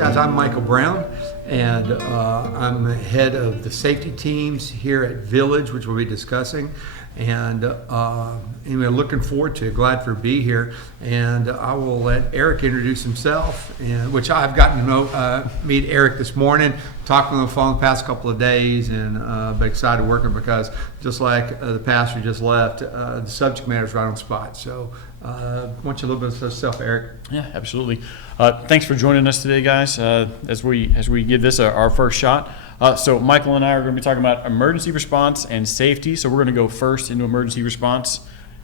guys. I'm Michael Brown, and I'm head of the safety teams here at Village, which we'll be discussing. And anyway, looking forward to it. Glad to be here. And I will let Eric introduce himself, which I've gotten to know, meet Eric this morning, talked on the phone the past couple of days, and been excited working because just like the pastor just left, the subject matter is right on spot. So why don't you a little bit of yourself, Eric? Yeah, absolutely. Thanks for joining us today, guys, as we give this our first shot. So Michael and I are going to be talking about emergency response and safety. So we're going to go first into emergency response.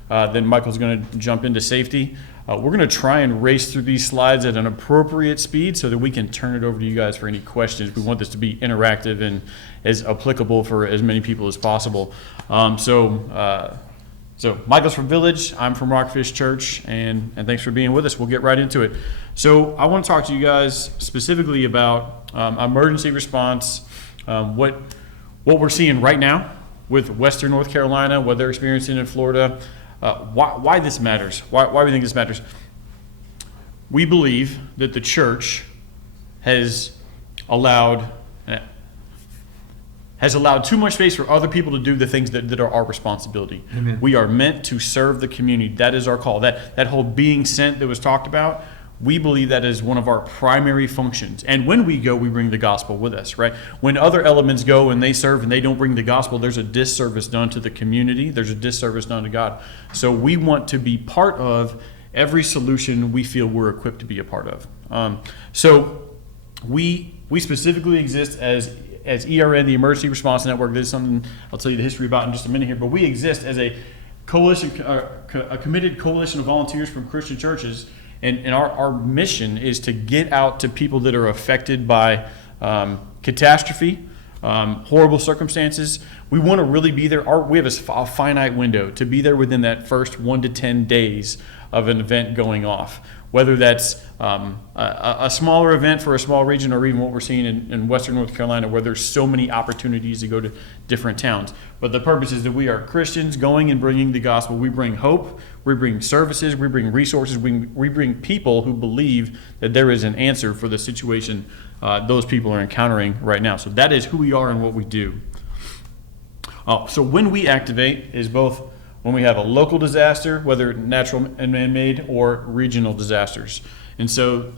Then Michael's going to jump into safety. We're going to try and race through these slides at an appropriate speed so that we can turn it over to you guys for any questions. We want this to be interactive and as applicable for as many people as possible. So Michael's from Village, I'm from RockFish Church, and thanks for being with us. We'll get right into it. So I want to talk to you guys specifically about emergency response, what we're seeing right now with Western North Carolina, what they're experiencing in Florida, why this matters, why we think this matters. We believe that the church has allowed too much space for other people to do the things that are our responsibility. Amen. We are meant to serve the community. That is our call. That whole being sent that was talked about, we believe that is one of our primary functions. And when we go, we bring the gospel with us, right? When other elements go and they serve and they don't bring the gospel, there's a disservice done to the community. There's a disservice done to God. So we want to be part of every solution we feel we're equipped to be a part of. So we specifically exist as ERN, the Emergency Response Network. This is something I'll tell you the history about in just a minute here. But we exist as a coalition, a committed coalition of volunteers from Christian churches. And our mission is to get out to people that are affected by catastrophe, horrible circumstances. We want to really be there. We have a finite window to be there within that first 1 to 10 days of an event going off. Whether that's a smaller event for a small region, or even what we're seeing in Western North Carolina, where there's so many opportunities to go to different towns. But the purpose is that we are Christians going and bringing the gospel. We bring hope, we bring services, we bring resources, we bring people who believe that there is an answer for the situation those people are encountering right now. So that is who we are and what we do. So when we activate is both when we have a local disaster, whether natural and man-made, or regional disasters. And so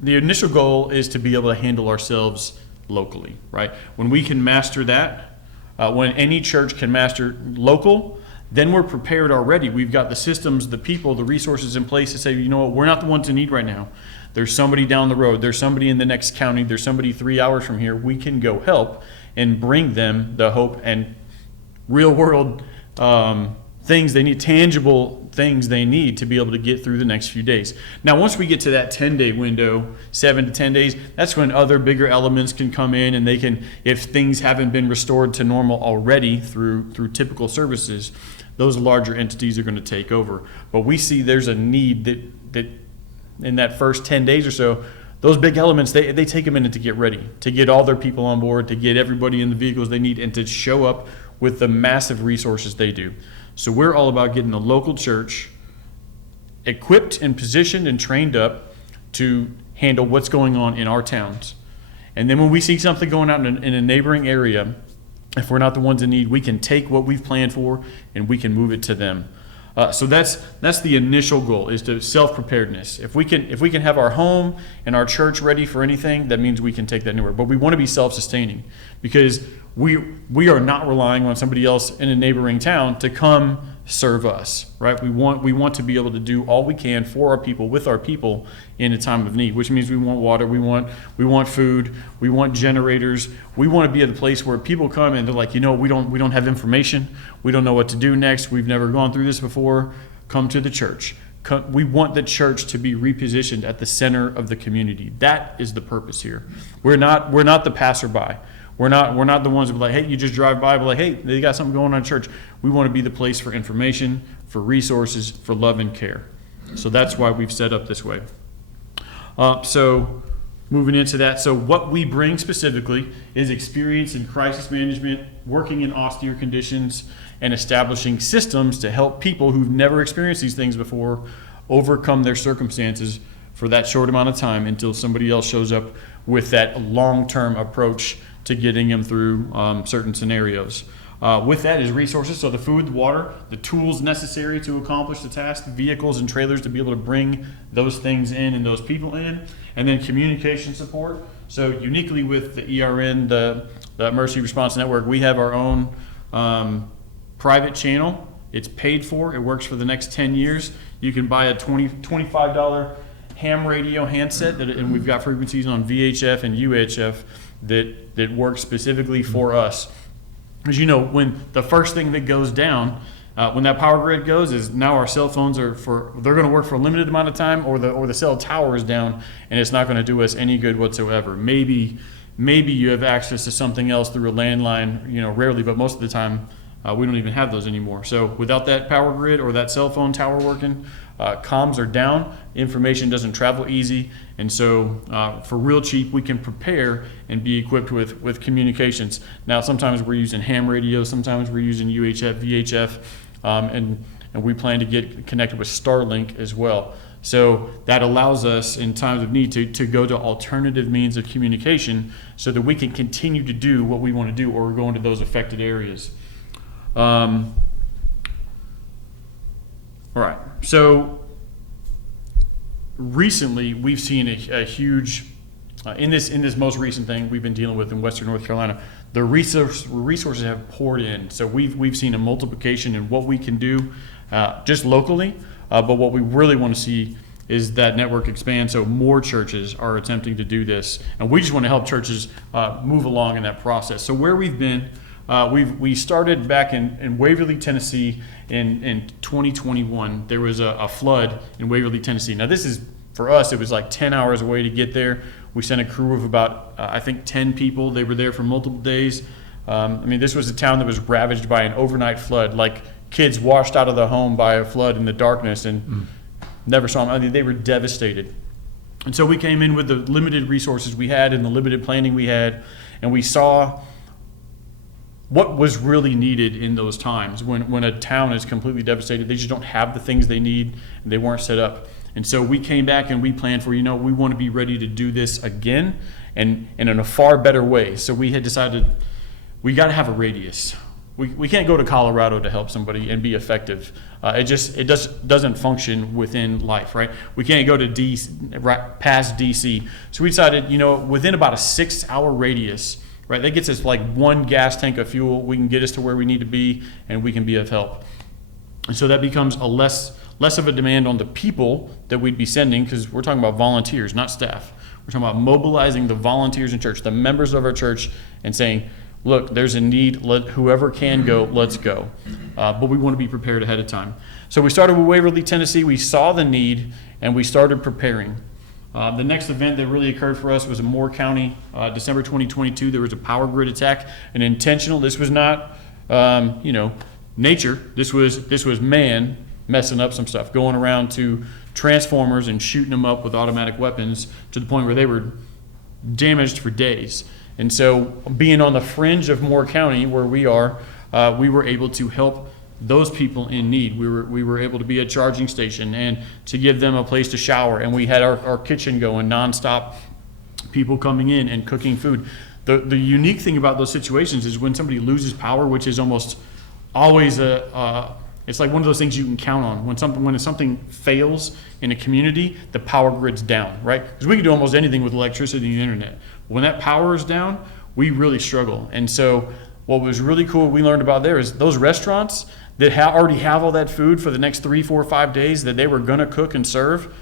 the initial goal is to be able to handle ourselves locally, right? When we can master that, when any church can master local, then we're prepared already. We've got the systems, the people, the resources in place to say, you know what, we're not the ones in need right now. There's somebody down the road. There's somebody in the next county. There's somebody 3 hours from here. We can go help and bring them the hope and real world things they need, tangible things they need to be able to get through the next few days. Now, once we get to that 10-day window, 7 to 10 days, that's when other bigger elements can come in, and they can, if things haven't been restored to normal already through typical services, those larger entities are going to take over. But we see there's a need that in that first 10 days or so, those big elements, they take a minute to get ready, to get all their people on board, to get everybody in the vehicles they need, and to show up with the massive resources they do. So we're all about getting the local church equipped and positioned and trained up to handle what's going on in our towns. And then when we see something going on in a neighboring area, if we're not the ones in need, we can take what we've planned for and we can move it to them. So that's the initial goal, is to self-preparedness. If we can have our home and our church ready for anything, that means we can take that anywhere. But we want to be self-sustaining, because we are not relying on somebody else in a neighboring town to come serve us, right? We want to be able to do all we can for our people, with our people, in a time of need, which means we want water, we want food, we want generators. We want to be at a place where people come and they're like, we don't have information, we don't know what to do next, we've never gone through this before. Come to the church. We want the church to be repositioned at the center of the community. That is the purpose here. We're not the passerby. We're not the ones that be like, hey, you just drive by, be like, hey, they got something going on in church. We want to be the place for information, for resources, for love and care. So that's why we've set up this way. So moving into that, so what we bring specifically is experience in crisis management, working in austere conditions, and establishing systems to help people who've never experienced these things before overcome their circumstances for that short amount of time until somebody else shows up with that long-term approach to getting them through certain scenarios. With that is resources, so the food, the water, the tools necessary to accomplish the task, vehicles and trailers to be able to bring those things in and those people in, and then communication support. So uniquely with the ERN, the Emergency Response Network, we have our own private channel. It's paid for. It works for the next 10 years. You can buy a $25 ham radio handset, and we've got frequencies on VHF and UHF that work specifically for us. As you know, when the first thing that goes down, when that power grid goes, is now our cell phones they're going to work for a limited amount of time, or the cell tower is down, and it's not going to do us any good whatsoever. Maybe you have access to something else through a landline, rarely, but most of the time we don't even have those anymore. So without that power grid or that cell phone tower working, comms are down, information doesn't travel easy, and so for real cheap we can prepare and be equipped with communications. Now sometimes we're using ham radios, sometimes we're using UHF, VHF, and we plan to get connected with Starlink as well. So that allows us in times of need to go to alternative means of communication so that we can continue to do what we want to do or go into those affected areas. All right, so recently we've seen a huge, in this most recent thing we've been dealing with in Western North Carolina, the resources have poured in. So we've seen a multiplication in what we can do just locally, but what we really want to see is that network expand so more churches are attempting to do this. And we just want to help churches move along in that process. So where we've been, we started back in Waverly, Tennessee in 2021. There was a flood in Waverly, Tennessee. Now this is, for us, it was like 10 hours away to get there. We sent a crew of about, I think 10 people. They were there for multiple days. This was a town that was ravaged by an overnight flood, like kids washed out of the home by a flood in the darkness and never saw them. They were devastated. And so we came in with the limited resources we had and the limited planning we had, and we saw what was really needed in those times when a town is completely devastated. They just don't have the things they need, and they weren't set up. And so we came back and we planned for, we want to be ready to do this again and in a far better way. So we had decided we got to have a radius. We can't go to Colorado to help somebody and be effective. It doesn't function within life, right? We can't go to past DC. So we decided, within about a 6-hour radius, right, that gets us like one gas tank of fuel. We can get us to where we need to be, and we can be of help. And so that becomes a less of a demand on the people that we'd be sending, because we're talking about volunteers, not staff. We're talking about mobilizing the volunteers in church, the members of our church, and saying, look, there's a need, whoever can go, let's go. But we want to be prepared ahead of time. So we started with Waverly, Tennessee. We saw the need, and we started preparing. The next event that really occurred for us was in Moore County, December 2022. There was a power grid attack, an intentional. This was not, nature. This was man messing up some stuff, going around to transformers and shooting them up with automatic weapons to the point where they were damaged for days. And so, being on the fringe of Moore County, where we are, we were able to help those people in need. We were able to be a charging station and to give them a place to shower. And we had our kitchen going nonstop, people coming in and cooking food. The unique thing about those situations is when somebody loses power, which is almost always it's like one of those things you can count on. When something fails in a community, the power grid's down, right? Because we can do almost anything with electricity and the internet. When that power is down, we really struggle. And so what was really cool we learned about there is those restaurants that already have all that food for the next 3, 4, 5 days that they were going to cook and serve,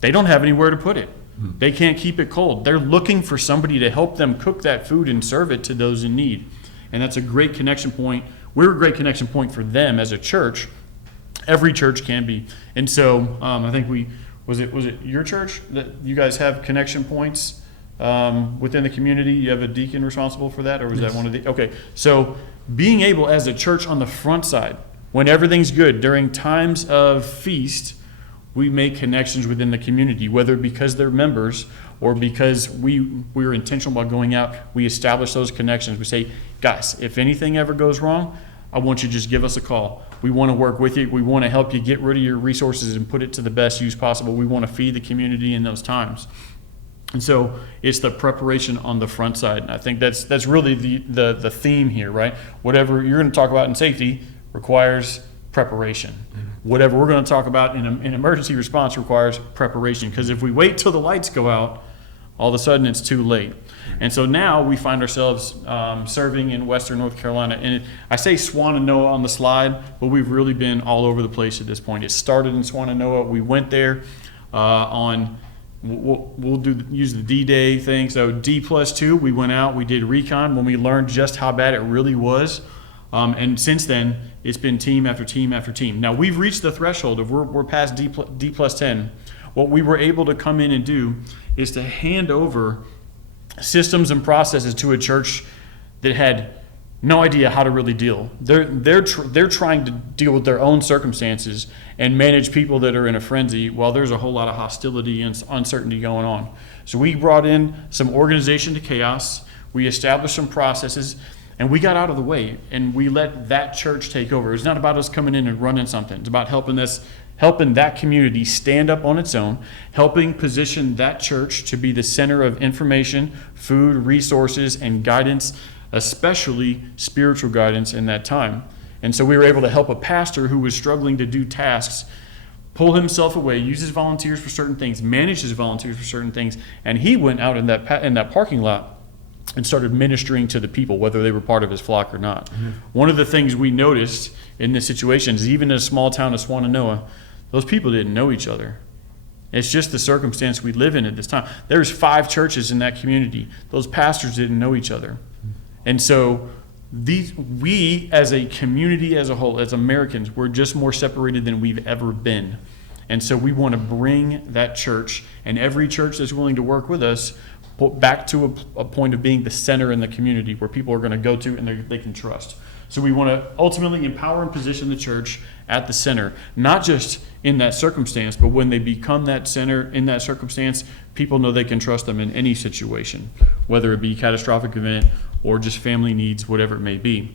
they don't have anywhere to put it. They can't keep it cold. They're looking for somebody to help them cook that food and serve it to those in need. And that's a great connection point. We're a great connection point for them as a church. Every church can be. And so I think was it your church that you guys have connection points within the community? You have a deacon responsible for that, or was that one of the? Okay, so being able as a church on the front side, when everything's good, during times of feast, we make connections within the community, whether because they're members or because we're intentional about going out. We establish those connections. We say, guys, if anything ever goes wrong, I want you to just give us a call. We want to work with you. We want to help you get rid of your resources and put it to the best use possible. We want to feed the community in those times. And so it's the preparation on the front side. And I think that's really the theme here, right? Whatever you're going to talk about in safety requires preparation. Whatever we're going to talk about in emergency response requires preparation. Because if we wait till the lights go out, all of a sudden it's too late. And so now we find ourselves serving in Western North Carolina. And I say Swannanoa on the slide, but we've really been all over the place at this point. It started in Swannanoa. We went there on... We'll use the D-Day thing. So D+2, we went out, we did recon when we learned just how bad it really was. And since then, it's been team after team after team. Now we've reached the threshold of we're past D+10. What we were able to come in and do is to hand over systems and processes to a church that had no idea how to really deal. They're trying to deal with their own circumstances and manage people that are in a frenzy while there's a whole lot of hostility and uncertainty going on. So we brought in some organization to chaos. We established some processes, and we got out of the way, and we let that church take over. It's not about us coming in and running something. It's about helping that community stand up on its own, helping position that church to be the center of information, food, resources, and guidance, especially spiritual guidance in that time. And so we were able to help a pastor who was struggling to do tasks pull himself away, use his volunteers for certain things, manage his volunteers for certain things, and he went out in that parking lot and started ministering to the people, whether they were part of his flock or not. Mm-hmm. One of the things we noticed in this situation is even in a small town of Swannanoa, those people didn't know each other. It's just the circumstance we live in at this time. There's 5 churches in that community. Those pastors didn't know each other. And so we as a community as a whole, as Americans, we're just more separated than we've ever been. And so we want to bring that church and every church that's willing to work with us back to a point of being the center in the community where people are going to go to and they can trust. So we want to ultimately empower and position the church at the center, not just in that circumstance, but when they become that center in that circumstance, people know they can trust them in any situation, whether it be a catastrophic event or just family needs, whatever it may be.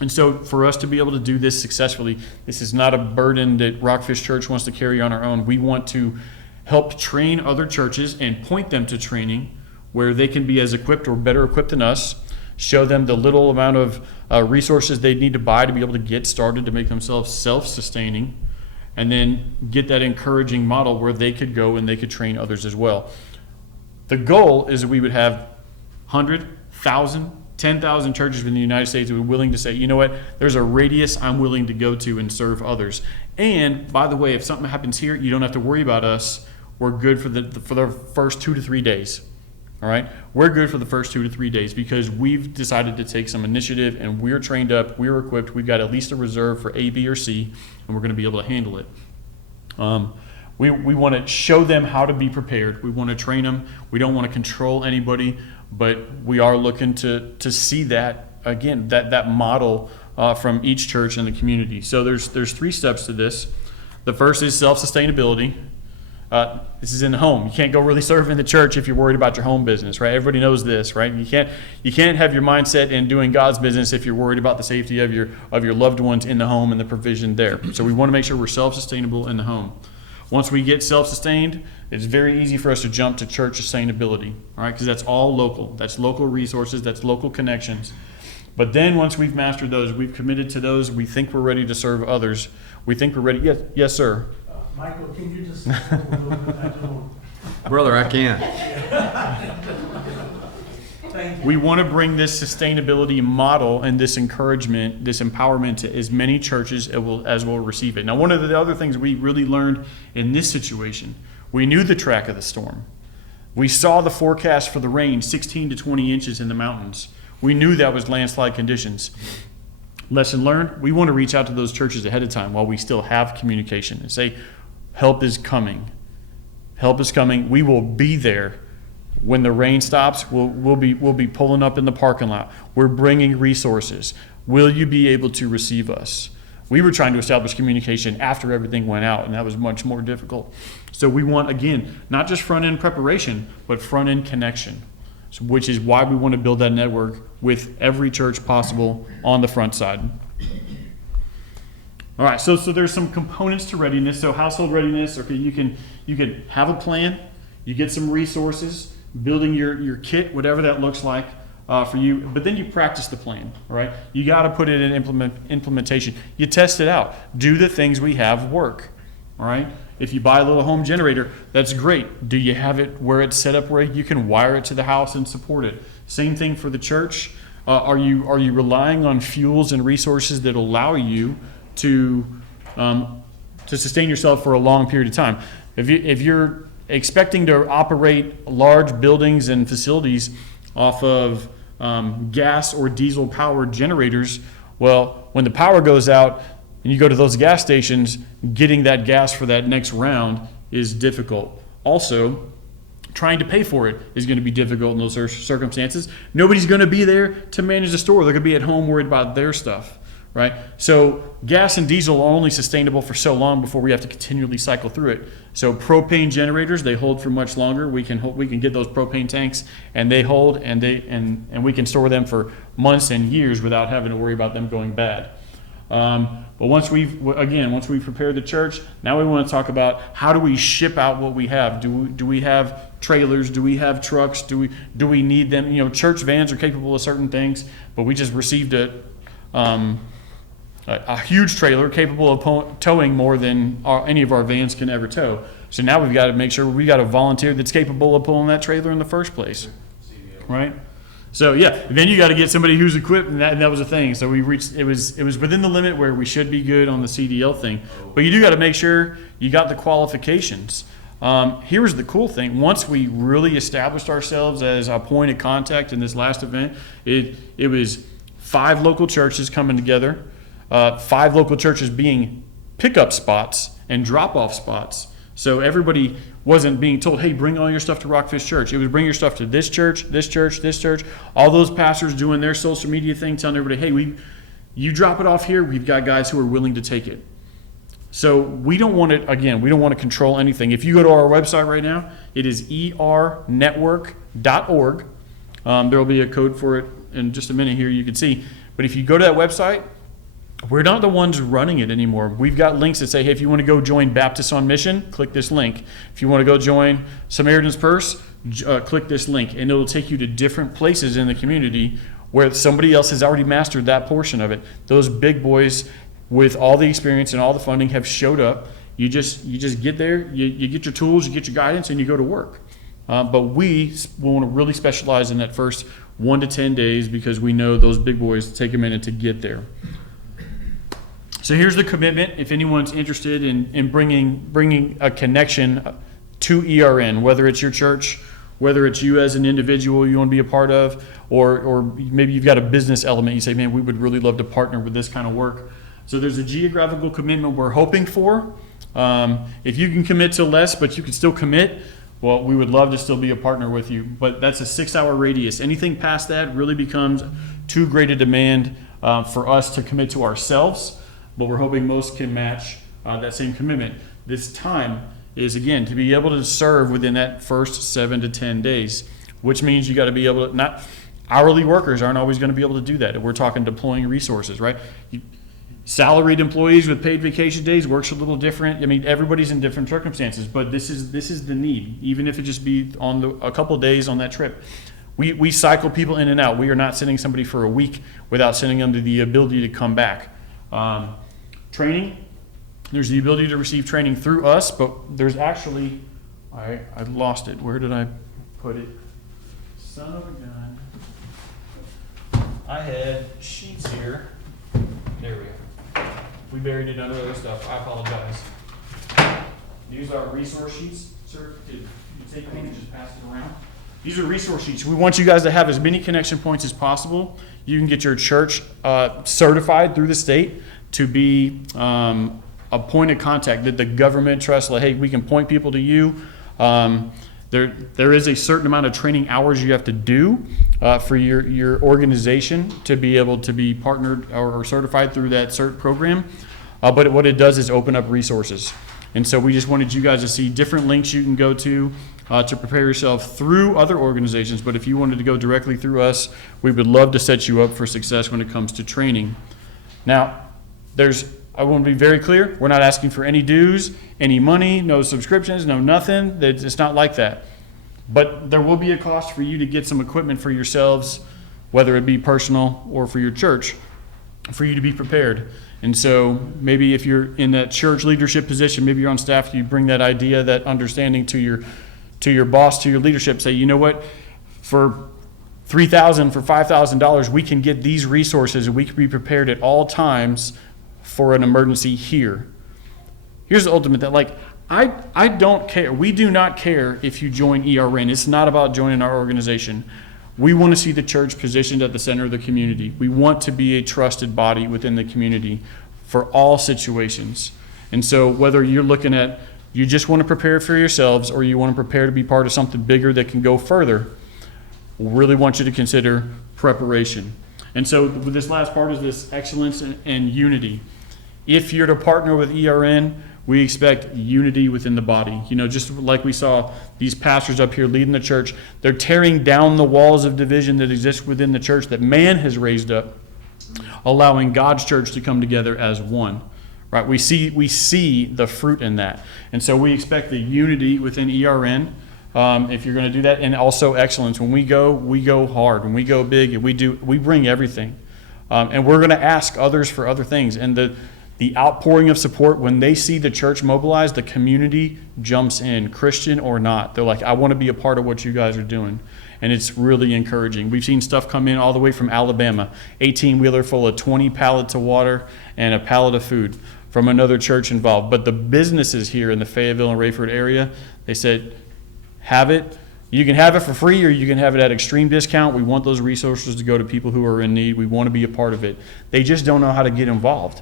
And so for us to be able to do this successfully, this is not a burden that RockFish Church wants to carry on our own. We want to help train other churches and point them to training where they can be as equipped or better equipped than us, show them the little amount of resources they need to buy to be able to get started to make themselves self-sustaining, and then get that encouraging model where they could go and they could train others as well. The goal is that we would have 100, 1,000, 10,000 churches in the United States that are willing to say, you know what, there's a radius I'm willing to go to and serve others. And by the way, if something happens here, you don't have to worry about us. We're good for the first 2 to 3 days. All right, we're good for the first 2 to 3 days because we've decided to take some initiative and we're trained up, we're equipped, we've got at least a reserve for A, B, or C, and we're going to be able to handle it. We want to show them how to be prepared. We want to train them. We don't want to control anybody, but we are looking to see that again, that model from each church in the community. So there's 3 steps to this. The first is self-sustainability. This is in the home. You can't go really serve in the church if you're worried about your home business, right? Everybody knows this, right? You can't have your mindset in doing God's business if you're worried about the safety of your loved ones in the home and the provision there. So we want to make sure we're self-sustainable in the home. Once we get self-sustained, it's very easy for us to jump to church sustainability, all right? Because that's all local. That's local resources. That's local connections. But then once we've mastered those, we've committed to those, we think we're ready to serve others. We think we're ready. Yes, sir. Michael, can you just a little bit? I don't. Brother, I can. Thank you. We want to bring this sustainability model and this encouragement, this empowerment to as many churches as will receive it. Now, one of the other things we really learned in this situation, we knew the track of the storm. We saw the forecast for the rain, 16 to 20 inches in the mountains. We knew that was landslide conditions. Lesson learned, we want to reach out to those churches ahead of time while we still have communication and say, help is coming. Help is coming. We will be there when the rain stops. We'll be pulling up in the parking lot. We're bringing resources. Will you be able to receive us? We were trying to establish communication after everything went out, and that was much more difficult. So we want, again, not just front-end preparation, but front-end connection, which is why we want to build that network with every church possible on the front side. All right, so there's some components to readiness. So household readiness, okay, you can have a plan, you get some resources, building your kit, whatever that looks like for you, but then you practice the plan, all right? You got to put it in implementation. You test it out. Do the things we have work, all right? If you buy a little home generator, that's great. Do you have it where it's set up where you can wire it to the house and support it? Same thing for the church. Are you relying on fuels and resources that allow you to sustain yourself for a long period of time? If you're expecting to operate large buildings and facilities off of gas or diesel powered generators, well, when the power goes out and you go to those gas stations, getting that gas for that next round is difficult. Also, trying to pay for it is going to be difficult in those circumstances. Nobody's going to be there to manage the store. They're going to be at home worried about their stuff, right? So gas and diesel are only sustainable for so long before we have to continually cycle through it. So propane generators, they hold for much longer. We can get those propane tanks, and they hold, and we can store them for months and years without having to worry about them going bad. But once we've prepared the church, now we want to talk about how do we ship out what we have. Do we have trailers? Do we have trucks? Do we need them? You know, church vans are capable of certain things, but we just received a huge trailer capable of towing more than any of our vans can ever tow. So now we've got to make sure we got a volunteer that's capable of pulling that trailer in the first place, right? So yeah, then you got to get somebody who's equipped, and that was a thing. So we reached it was within the limit where we should be good on the CDL thing, but you do got to make sure you got the qualifications. Here's the cool thing: once we really established ourselves as a point of contact in this last event, it was 5 local churches coming together, 5 local churches being pickup spots and drop-off spots. So everybody wasn't being told, hey, bring all your stuff to RockFish Church. It was bring your stuff to this church, this church, this church. All those pastors doing their social media thing, telling everybody, hey, you drop it off here, we've got guys who are willing to take it. So we don't want to control anything. If you go to our website right now, it is ernetwork.org. There will be a code for it in just a minute here, you can see. But if you go to that website, we're not the ones running it anymore. We've got links that say, hey, if you want to go join Baptists on Mission, click this link. If you want to go join Samaritan's Purse, click this link. And it'll take you to different places in the community where somebody else has already mastered that portion of it. Those big boys with all the experience and all the funding have showed up. You just get there, you get your tools, you get your guidance, and you go to work. But we want to really specialize in that first 1 to 10 days because we know those big boys take a minute to get there. So here's the commitment. If anyone's interested in bringing a connection to ERN, whether it's your church, whether it's you as an individual you want to be a part of, or maybe you've got a business element, you say, man, we would really love to partner with this kind of work. So there's a geographical commitment we're hoping for. If you can commit to less, but you can still commit, well, we would love to still be a partner with you. But that's a 6-hour radius. Anything past that really becomes too great a demand for us to commit to ourselves. But we're hoping most can match that same commitment. This time is, again, to be able to serve within that first 7 to 10 days, which means you got to be able to, not hourly workers aren't always going to be able to do that. We're talking deploying resources, right? Salaried employees with paid vacation days works a little different. I mean, everybody's in different circumstances, but this is the need, even if it just be on a couple of days on that trip. We cycle people in and out. We are not sending somebody for a week without sending them to the ability to come back. Training, there's the ability to receive training through us, but there's actually, I lost it. Where did I put it? Son of a gun. I had sheets here. There we go. We buried it under other stuff. I apologize. These are resource sheets. Sir, you take one and just pass it around. These are resource sheets. We want you guys to have as many connection points as possible. You can get your church certified through the state to be a point of contact that the government trusts. Like, hey, we can point people to you. There is a certain amount of training hours you have to do for your organization to be able to be partnered or certified through that CERT program. But what it does is open up resources. And so we just wanted you guys to see different links you can go to prepare yourself through other organizations. But if you wanted to go directly through us, we would love to set you up for success when it comes to training. Now, there's I want to be very clear. We're not asking for any dues, any money, no subscriptions, no nothing. It's not like that. But there will be a cost for you to get some equipment for yourselves, whether it be personal or for your church, for you to be prepared. And so maybe if you're in that church leadership position, maybe you're on staff, you bring that idea, that understanding to your boss, to your leadership. Say, you know what, for $3,000, for $5,000, we can get these resources and we can be prepared at all times for an emergency here. Here's the ultimate, that like, I don't care. We do not care if you join ERN. It's not about joining our organization. We want to see the church positioned at the center of the community. We want to be a trusted body within the community for all situations. And so whether you're looking at, you just want to prepare for yourselves, or you want to prepare to be part of something bigger that can go further, we really want you to consider preparation. And so this last part is this excellence and unity. If you're to partner with ERN, we expect unity within the body. You know, just like we saw these pastors up here leading the church, they're tearing down the walls of division that exist within the church that man has raised up, allowing God's church to come together as one. Right? We see the fruit in that. And so we expect the unity within ERN, if you're going to do that, and also excellence. When we go hard. When we go big, and we bring everything. And we're going to ask others for other things. And the outpouring of support, when they see the church mobilized, the community jumps in, Christian or not. They're like, I want to be a part of what you guys are doing. And it's really encouraging. We've seen stuff come in all the way from Alabama, 18-wheeler full of 20 pallets of water and a pallet of food from another church involved. But the businesses here in the Fayetteville and Rayford area, they said, have it. You can have it for free, or you can have it at extreme discount. We want those resources to go to people who are in need. We want to be a part of it. They just don't know how to get involved.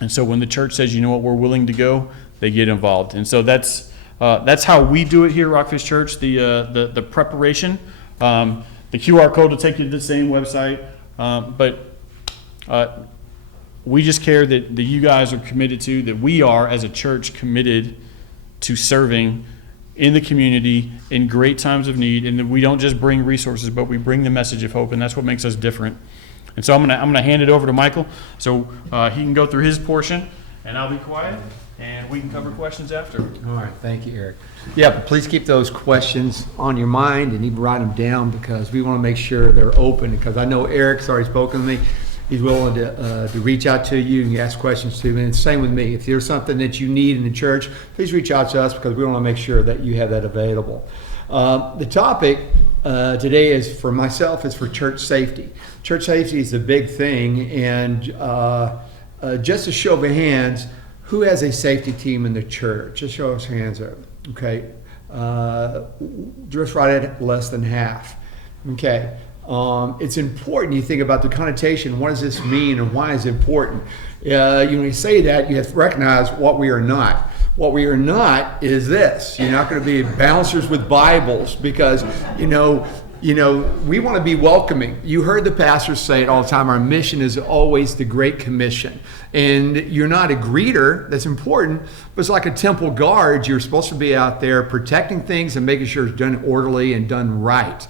And so when the church says, you know what, we're willing to go, they get involved. And so that's how we do it here at RockFish Church, the preparation. The QR code will take you to the same website. But we just care that you guys are committed to, that we are as a church committed to serving in the community in great times of need, and that we don't just bring resources, but we bring the message of hope, and that's what makes us different. And so I'm gonna hand it over to Michael, so he can go through his portion, and I'll be quiet, and we can cover questions after. All right, thank you, Eric. Yeah, but please keep those questions on your mind and even write them down, because we want to make sure they're open, because I know Eric's already spoken to me. He's willing to reach out to you and ask questions to me. And it's the same with me. If there's something that you need in the church, please reach out to us, because we want to make sure that you have that available. The topic today is, for myself, is for church safety. Church safety is a big thing, and just a show of hands, who has a safety team in the church? Just show us hands up. Okay, just right at less than half. Okay. It's important you think about the connotation. What does this mean, and why is it important? When you say that, you have to recognize what we are not. What we are not is this. You're not going to be bouncers with Bibles, because, we want to be welcoming. You heard the pastors say it all the time. Our mission is always the Great Commission. And you're not a greeter. That's important. But it's like a temple guard. You're supposed to be out there protecting things and making sure it's done orderly and done right.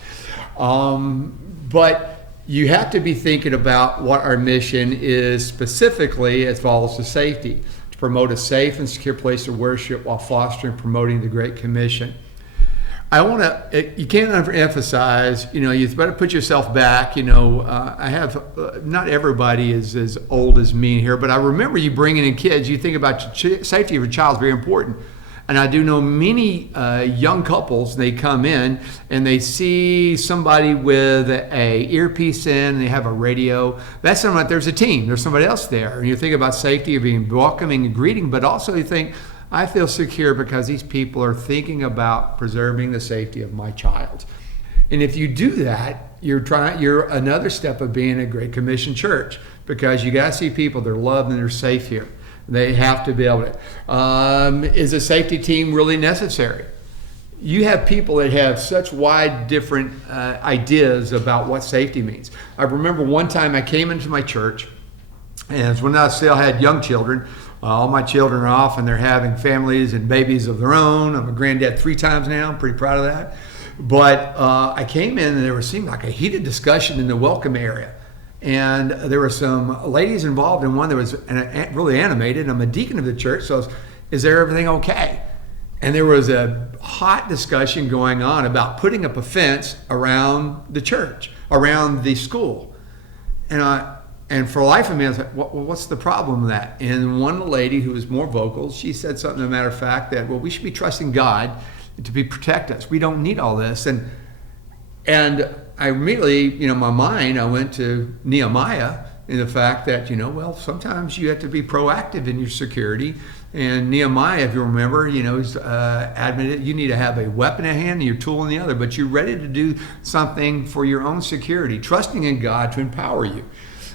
But you have to be thinking about what our mission is specifically, as follows: to safety, to promote a safe and secure place of worship while fostering and promoting the Great Commission. You can't emphasize, you better put yourself back. I have, not everybody is as old as me here, but I remember you bringing in kids. You think about safety of your child is very important. And I do know many young couples, they come in and they see somebody with a earpiece in, and they have a radio. That's not like there's a team, there's somebody else there. And you think about safety of being welcoming and greeting, but also you think, I feel secure because these people are thinking about preserving the safety of my child. And if you do that, you're another step of being a Great Commission church, because you got to see people that are loved and they're safe here. They have to be able to. Is a safety team really necessary? You have people that have such wide different ideas about what safety means. I remember one time I came into my church, and it's when I still had young children. All my children are off and they're having families and babies of their own. I'm a granddad 3 times now. I'm pretty proud of that. But I came in and there seemed like a heated discussion in the welcome area. And there were some ladies involved in one that was really animated. I'm a deacon of the church, so I was, is there everything okay? And there was a hot discussion going on about putting up a fence around the church, around the school. And for the life of me, I was like, what's the problem with that? And one lady who was more vocal, she said something, as a matter of fact, that, well, we should be trusting God to protect us. We don't need all this. And I immediately, in my mind, I went to Nehemiah in the fact that, well, sometimes you have to be proactive in your security. And Nehemiah, if you remember, he's admitted you need to have a weapon in hand and your tool in the other, but you're ready to do something for your own security, trusting in God to empower you.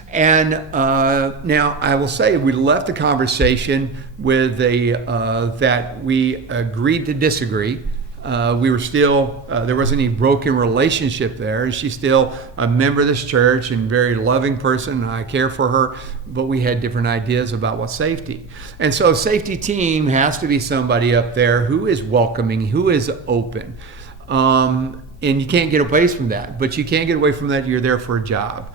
And now I will say we left the conversation with that we agreed to disagree. We were still, there wasn't any broken relationship there. She's still a member of this church and very loving person, and I care for her, but we had different ideas about what's safety. And so safety team has to be somebody up there who is welcoming, who is open. And you can't get away from that, but you can't get away from that. You're there for a job.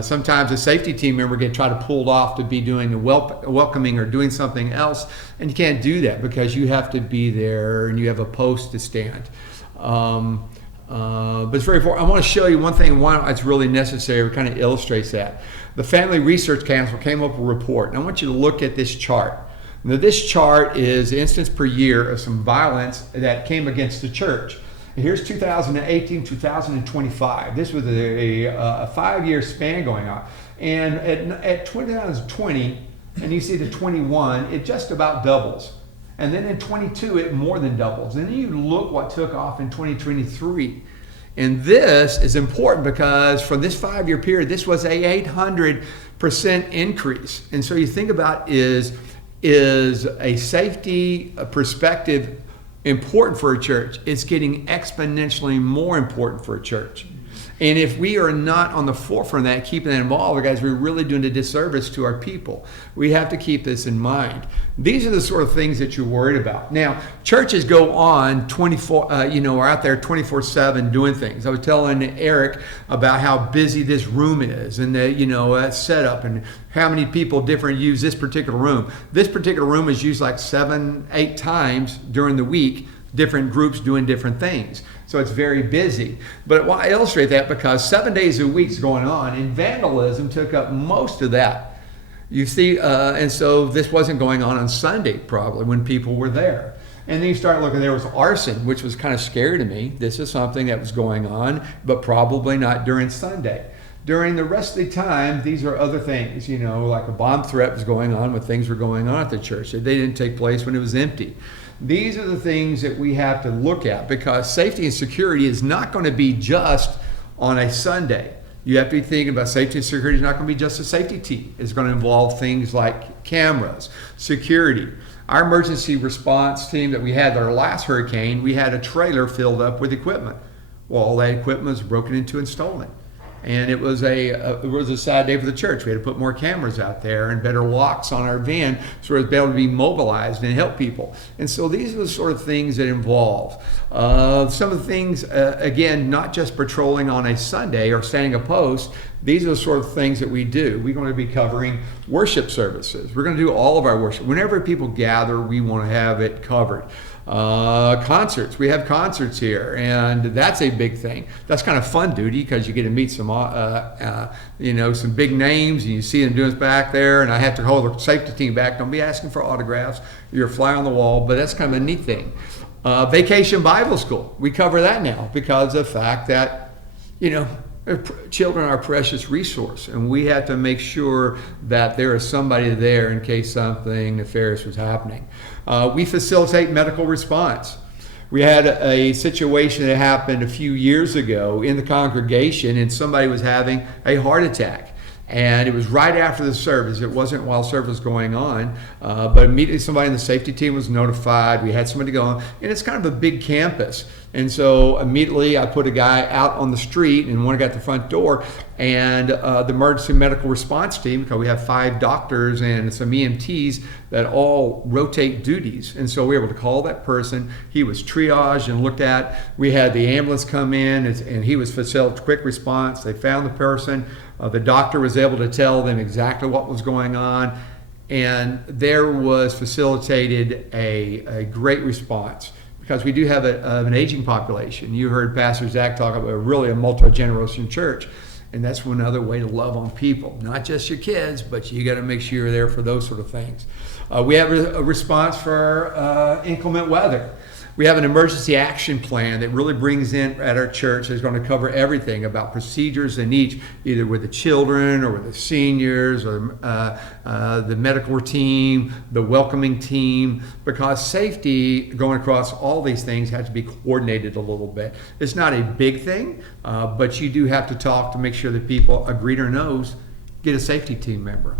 Sometimes a safety team member get tried to pulled off to be doing a welcoming or doing something else, and you can't do that because you have to be there and you have a post to stand. But it's very important. I want to show you one thing, why it's really necessary. It kind of illustrates that. The Family Research Council came up with a report, and I want you to look at this chart. Now, this chart is the instance per year of some violence that came against the church. Here's 2018, 2025. This was a 5-year span going on. And at 2020, and you see the 21, it just about doubles. And then in 22, it more than doubles. And then you look what took off in 2023. And this is important because from this 5-year period, this was a 800% increase. And so you think about is a safety perspective important for a church? It's getting exponentially more important for a church. And if we are not on the forefront of that, keeping that involved, guys, we're really doing a disservice to our people. We have to keep this in mind. These are the sort of things that you're worried about. Now, churches go on 24, are out there 24/7 doing things. I was telling Eric about how busy this room is, and that setup, and how many people different use this particular room. This particular room is used like 7-8 times during the week. Different groups doing different things. So it's very busy. But why I illustrate that? Because 7 days a week is going on, and vandalism took up most of that. You see, and so this wasn't going on Sunday probably when people were there. And then you start looking, there was arson, which was kind of scary to me. This is something that was going on, but probably not during Sunday. During the rest of the time, these are other things, like a bomb threat was going on when things were going on at the church. They didn't take place when it was empty. These are the things that we have to look at, because safety and security is not going to be just on a Sunday. You have to be thinking about safety and security is not going to be just a safety team. It's going to involve things like cameras, security. Our emergency response team that we had our last hurricane, we had a trailer filled up with equipment. Well, all that equipment was broken into and stolen. And it was a sad day for the church. We had to put more cameras out there and better locks on our van so it was able to be mobilized and help people. And so these are the sort of things that involve. Some of the things, again, not just patrolling on a Sunday or standing a post. These are the sort of things that we do. We're going to be covering worship services. We're going to do all of our worship. Whenever people gather, we want to have it covered. Concerts. We have concerts here, and that's a big thing. That's kind of fun duty because you get to meet some big names, and you see them doing this back there, and I have to hold the safety team back. Don't be asking for autographs. You're a fly on the wall, but that's kind of a neat thing. Vacation Bible School. We cover that now because of the fact that, children are a precious resource, and we have to make sure that there is somebody there in case something nefarious was happening. We facilitate medical response. We had a situation that happened a few years ago in the congregation, and somebody was having a heart attack. And it was right after the service. It wasn't while service was going on, but immediately somebody in the safety team was notified. We had somebody go on, and it's kind of a big campus. And so immediately I put a guy out on the street and one got at the front door, and the emergency medical response team, because we have 5 doctors and some EMTs that all rotate duties. And so we were able to call that person. He was triaged and looked at. We had the ambulance come in, and he was facilitated quick response. They found the person. The doctor was able to tell them exactly what was going on, and there was facilitated a great response, because we do have an aging population. You heard Pastor Zach talk about really a multi-generation church, and that's one other way to love on people, not just your kids, but you got to make sure you're there for those sort of things. We have a response for inclement weather. We have an emergency action plan that really brings in at our church that's going to cover everything about procedures in each, either with the children or with the seniors or the medical team, the welcoming team, because safety going across all these things has to be coordinated a little bit. It's not a big thing, but you do have to talk to make sure that people, agreed or no's, get a safety team member.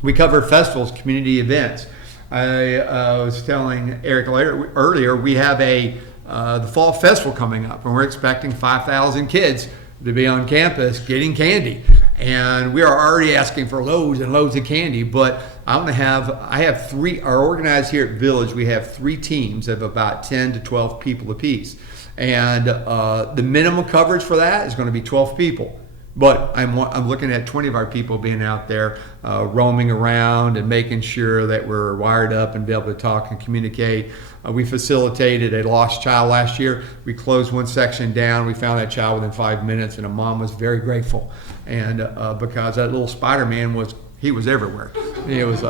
We cover festivals, community events. I was telling Eric earlier, we have the Fall Festival coming up, and we're expecting 5,000 kids to be on campus getting candy. And we are already asking for loads and loads of candy, but I have three, our organized here at Village, we have 3 teams of about 10 to 12 people apiece. And the minimum coverage for that is going to be 12 people. But I'm looking at 20 of our people being out there roaming around and making sure that we're wired up and be able to talk and communicate. We facilitated a lost child last year. We closed one section down. We found that child within 5 minutes, and a mom was very grateful. And because that little Spider-Man was everywhere. It was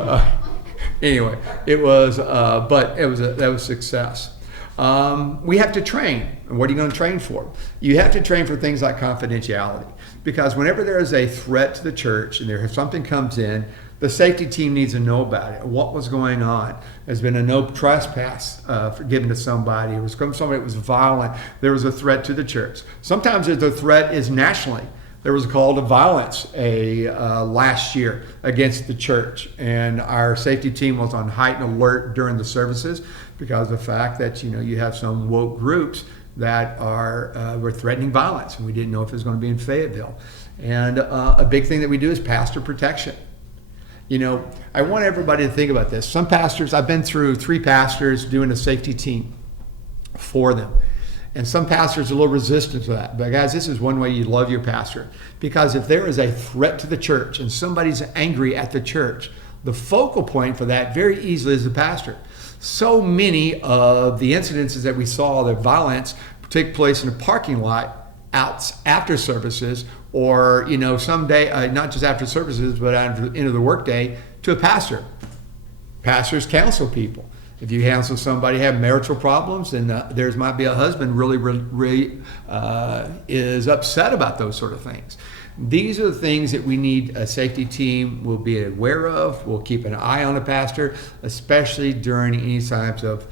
anyway. It was, but that was success. We have to train. What are you going to train for? You have to train for things like confidentiality, because whenever there is a threat to the church and if something comes in, the safety team needs to know about it. What was going on? There's been a no trespass given to somebody. It was somebody that was violent. There was a threat to the church. Sometimes the threat is nationally. There was a call to violence last year against the church, and our safety team was on heightened alert during the services because of the fact that you have some woke groups that were threatening violence, and we didn't know if it was going to be in Fayetteville. And a big thing that we do is pastor protection. I want everybody to think about this. Some pastors, I've been through 3 pastors doing a safety team for them. And some pastors are a little resistant to that. But guys, this is one way you love your pastor. Because if there is a threat to the church and somebody's angry at the church, the focal point for that very easily is the pastor. So many of the incidences that we saw, the violence, take place in a parking lot out after services, or someday, not just after services, but at the end of the workday, to a pastor. Pastors counsel people. If you counsel somebody have marital problems, then there might be a husband really is upset about those sort of things. These are the things that we need a safety team will be aware of. We'll keep an eye on a pastor, especially during any times of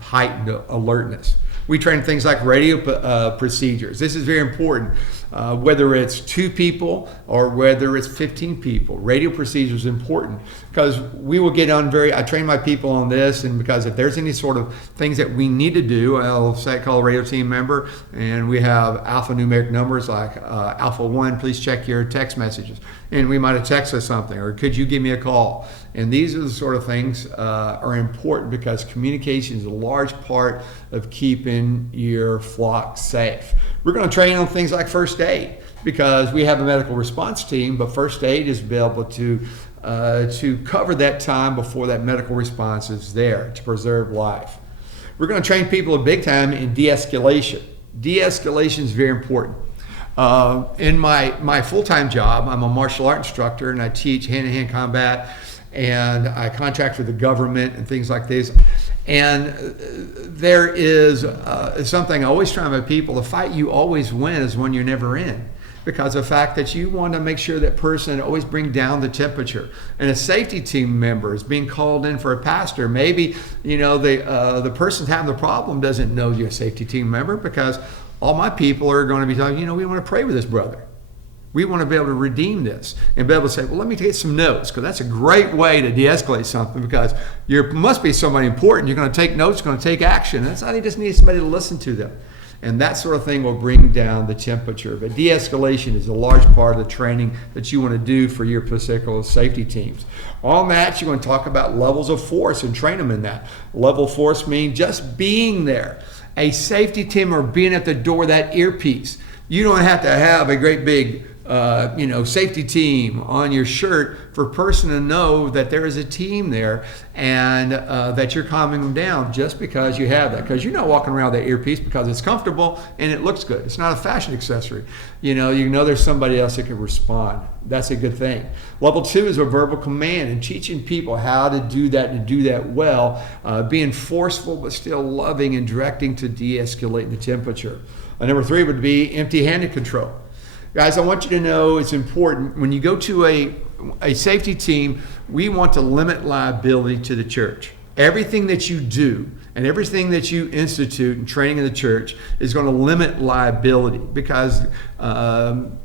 heightened alertness. We train things like radio procedures. This is very important. Whether it's 2 people or whether it's 15 people, radio procedure is important, because we will get on I train my people on this, and because if there's any sort of things that we need to do, I'll call a radio team member, and we have alphanumeric numbers like Alpha 1, please check your text messages. And we might have texted something, or could you give me a call? And these are the sort of things are important, because communication is a large part of keeping your flock safe. We're going to train on things like first aid, because we have a medical response team, but first aid is to be able to cover that time before that medical response is there to preserve life. We're going to train people big time in de-escalation. De-escalation is very important. In my full-time job, I'm a martial art instructor, and I teach hand-to-hand combat, and I contract with the government and things like this. And there is something I always try my people: the fight you always win is one you're never in, because of the fact that you want to make sure that person always bring down the temperature. And a safety team member is being called in for a pastor. Maybe the person having the problem doesn't know you're a safety team member, because all my people are going to be talking, we want to pray with this brother. We want to be able to redeem this and be able to say, well, let me take some notes, because that's a great way to de-escalate something, because you must be somebody important. You're going to take notes, going to take action. That's not, you just need somebody to listen to them. And that sort of thing will bring down the temperature. But de-escalation is a large part of the training that you want to do for your particular safety teams. On that, you're going to talk about levels of force and train them in that. Level of force means just being there. A safety team or being at the door, that earpiece. You don't have to have a great big safety team on your shirt for a person to know that there is a team there and that you're calming them down just because you have that. Because you're not walking around with that earpiece because it's comfortable and it looks good. It's not a fashion accessory. You know there's somebody else that can respond. That's a good thing. Level 2 is a verbal command and teaching people how to do that and do that well, being forceful but still loving and directing to de-escalate the temperature. Number 3 would be empty-handed control. Guys, I want you to know it's important. When you go to a safety team, we want to limit liability to the church. Everything that you do and everything that you institute in training in the church is going to limit liability because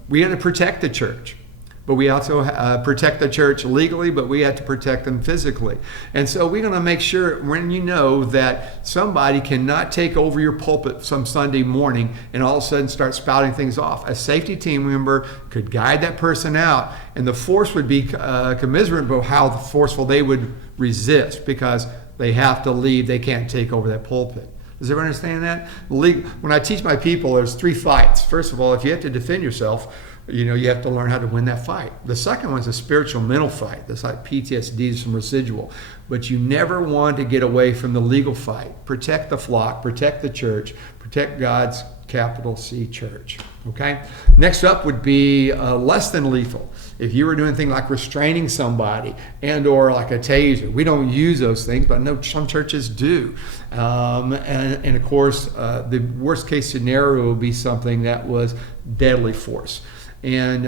we have to protect the church. But we also protect the church legally, but we have to protect them physically. And so we're going to make sure when you know that somebody cannot take over your pulpit some Sunday morning and all of a sudden start spouting things off. A safety team member could guide that person out, and the force would be commiserate of how forceful they would resist because they have to leave. They can't take over that pulpit. Does everyone understand that? When I teach my people, there's 3 fights. First of all, if you have to defend yourself, you have to learn how to win that fight. The second one's a spiritual mental fight. That's like PTSD, some residual. But you never want to get away from the legal fight. Protect the flock, protect the church, protect God's capital C church. Okay? Next up would be less than lethal. If you were doing things like restraining somebody and or like a taser, we don't use those things, but I know some churches do. And of course, the worst case scenario would be something that was deadly force. And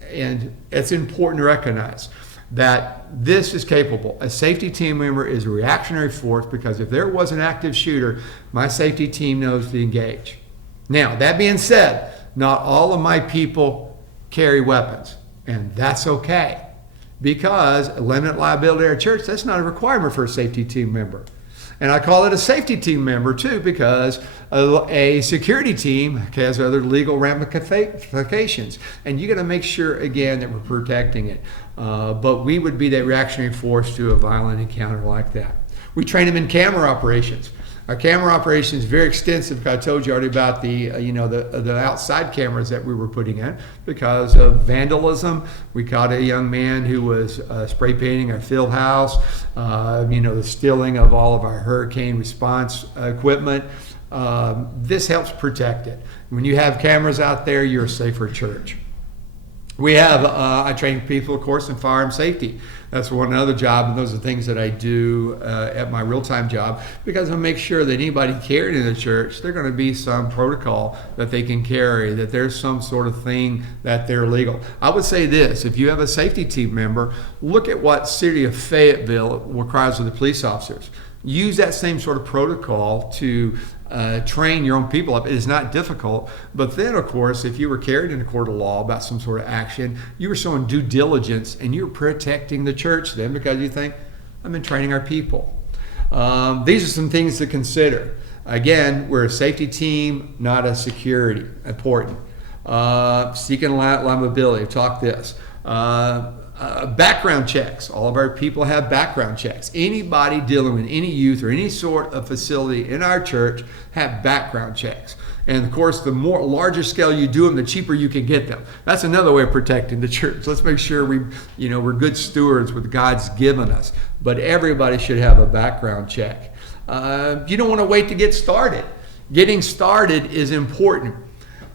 it's important to recognize that this is capable. A safety team member is a reactionary force because if there was an active shooter, my safety team knows to engage. Now, that being said, not all of my people carry weapons, and that's okay because limited liability at our church, that's not a requirement for a safety team member. And I call it a safety team member too because a security team has other legal ramifications. And you got to make sure, again, that we're protecting it. But we would be that reactionary force to a violent encounter like that. We train them in camera operations. Our camera operation is very extensive because I told you already about the outside cameras that we were putting in because of vandalism. We caught a young man who was spray painting our field house, the stealing of all of our hurricane response equipment. This helps protect it. When you have cameras out there, you're a safer church. We have, I train people, of course, in firearm safety. That's one other job, and those are things that I do at my real-time job because I make sure that anybody carrying in the church, there's going to be some protocol that they can carry, that there's some sort of thing that they're legal. I would say this, if you have a safety team member, look at what City of Fayetteville requires of the police officers. Use that same sort of protocol to train your own people up. It is not difficult, but then of course if you were carried in a court of law about some sort of action, you were showing due diligence and you're protecting the church then because you think, I've been training our people. These are some things to consider. Again, we're a safety team, not a security. Important. Seeking liability, talk this. Background checks. All of our people have background checks. Anybody dealing with any youth or any sort of facility in our church have background checks. And of course, the larger scale you do them, the cheaper you can get them. That's another way of protecting the church. Let's make sure we're good stewards with God's given us. But everybody should have a background check. You don't want to wait to get started. Getting started is important.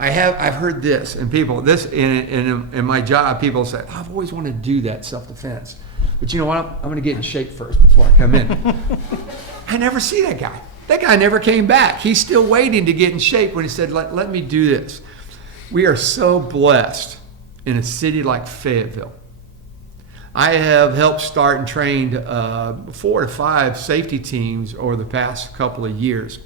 I've heard this, and people, in my job, people say, I've always wanted to do that self-defense. But you know what? I'm going to get in shape first before I come in. I never see that guy. That guy never came back. He's still waiting to get in shape when he said, let me do this. We are so blessed in a city like Fayetteville. I have helped start and trained 4 to 5 safety teams over the past couple of years.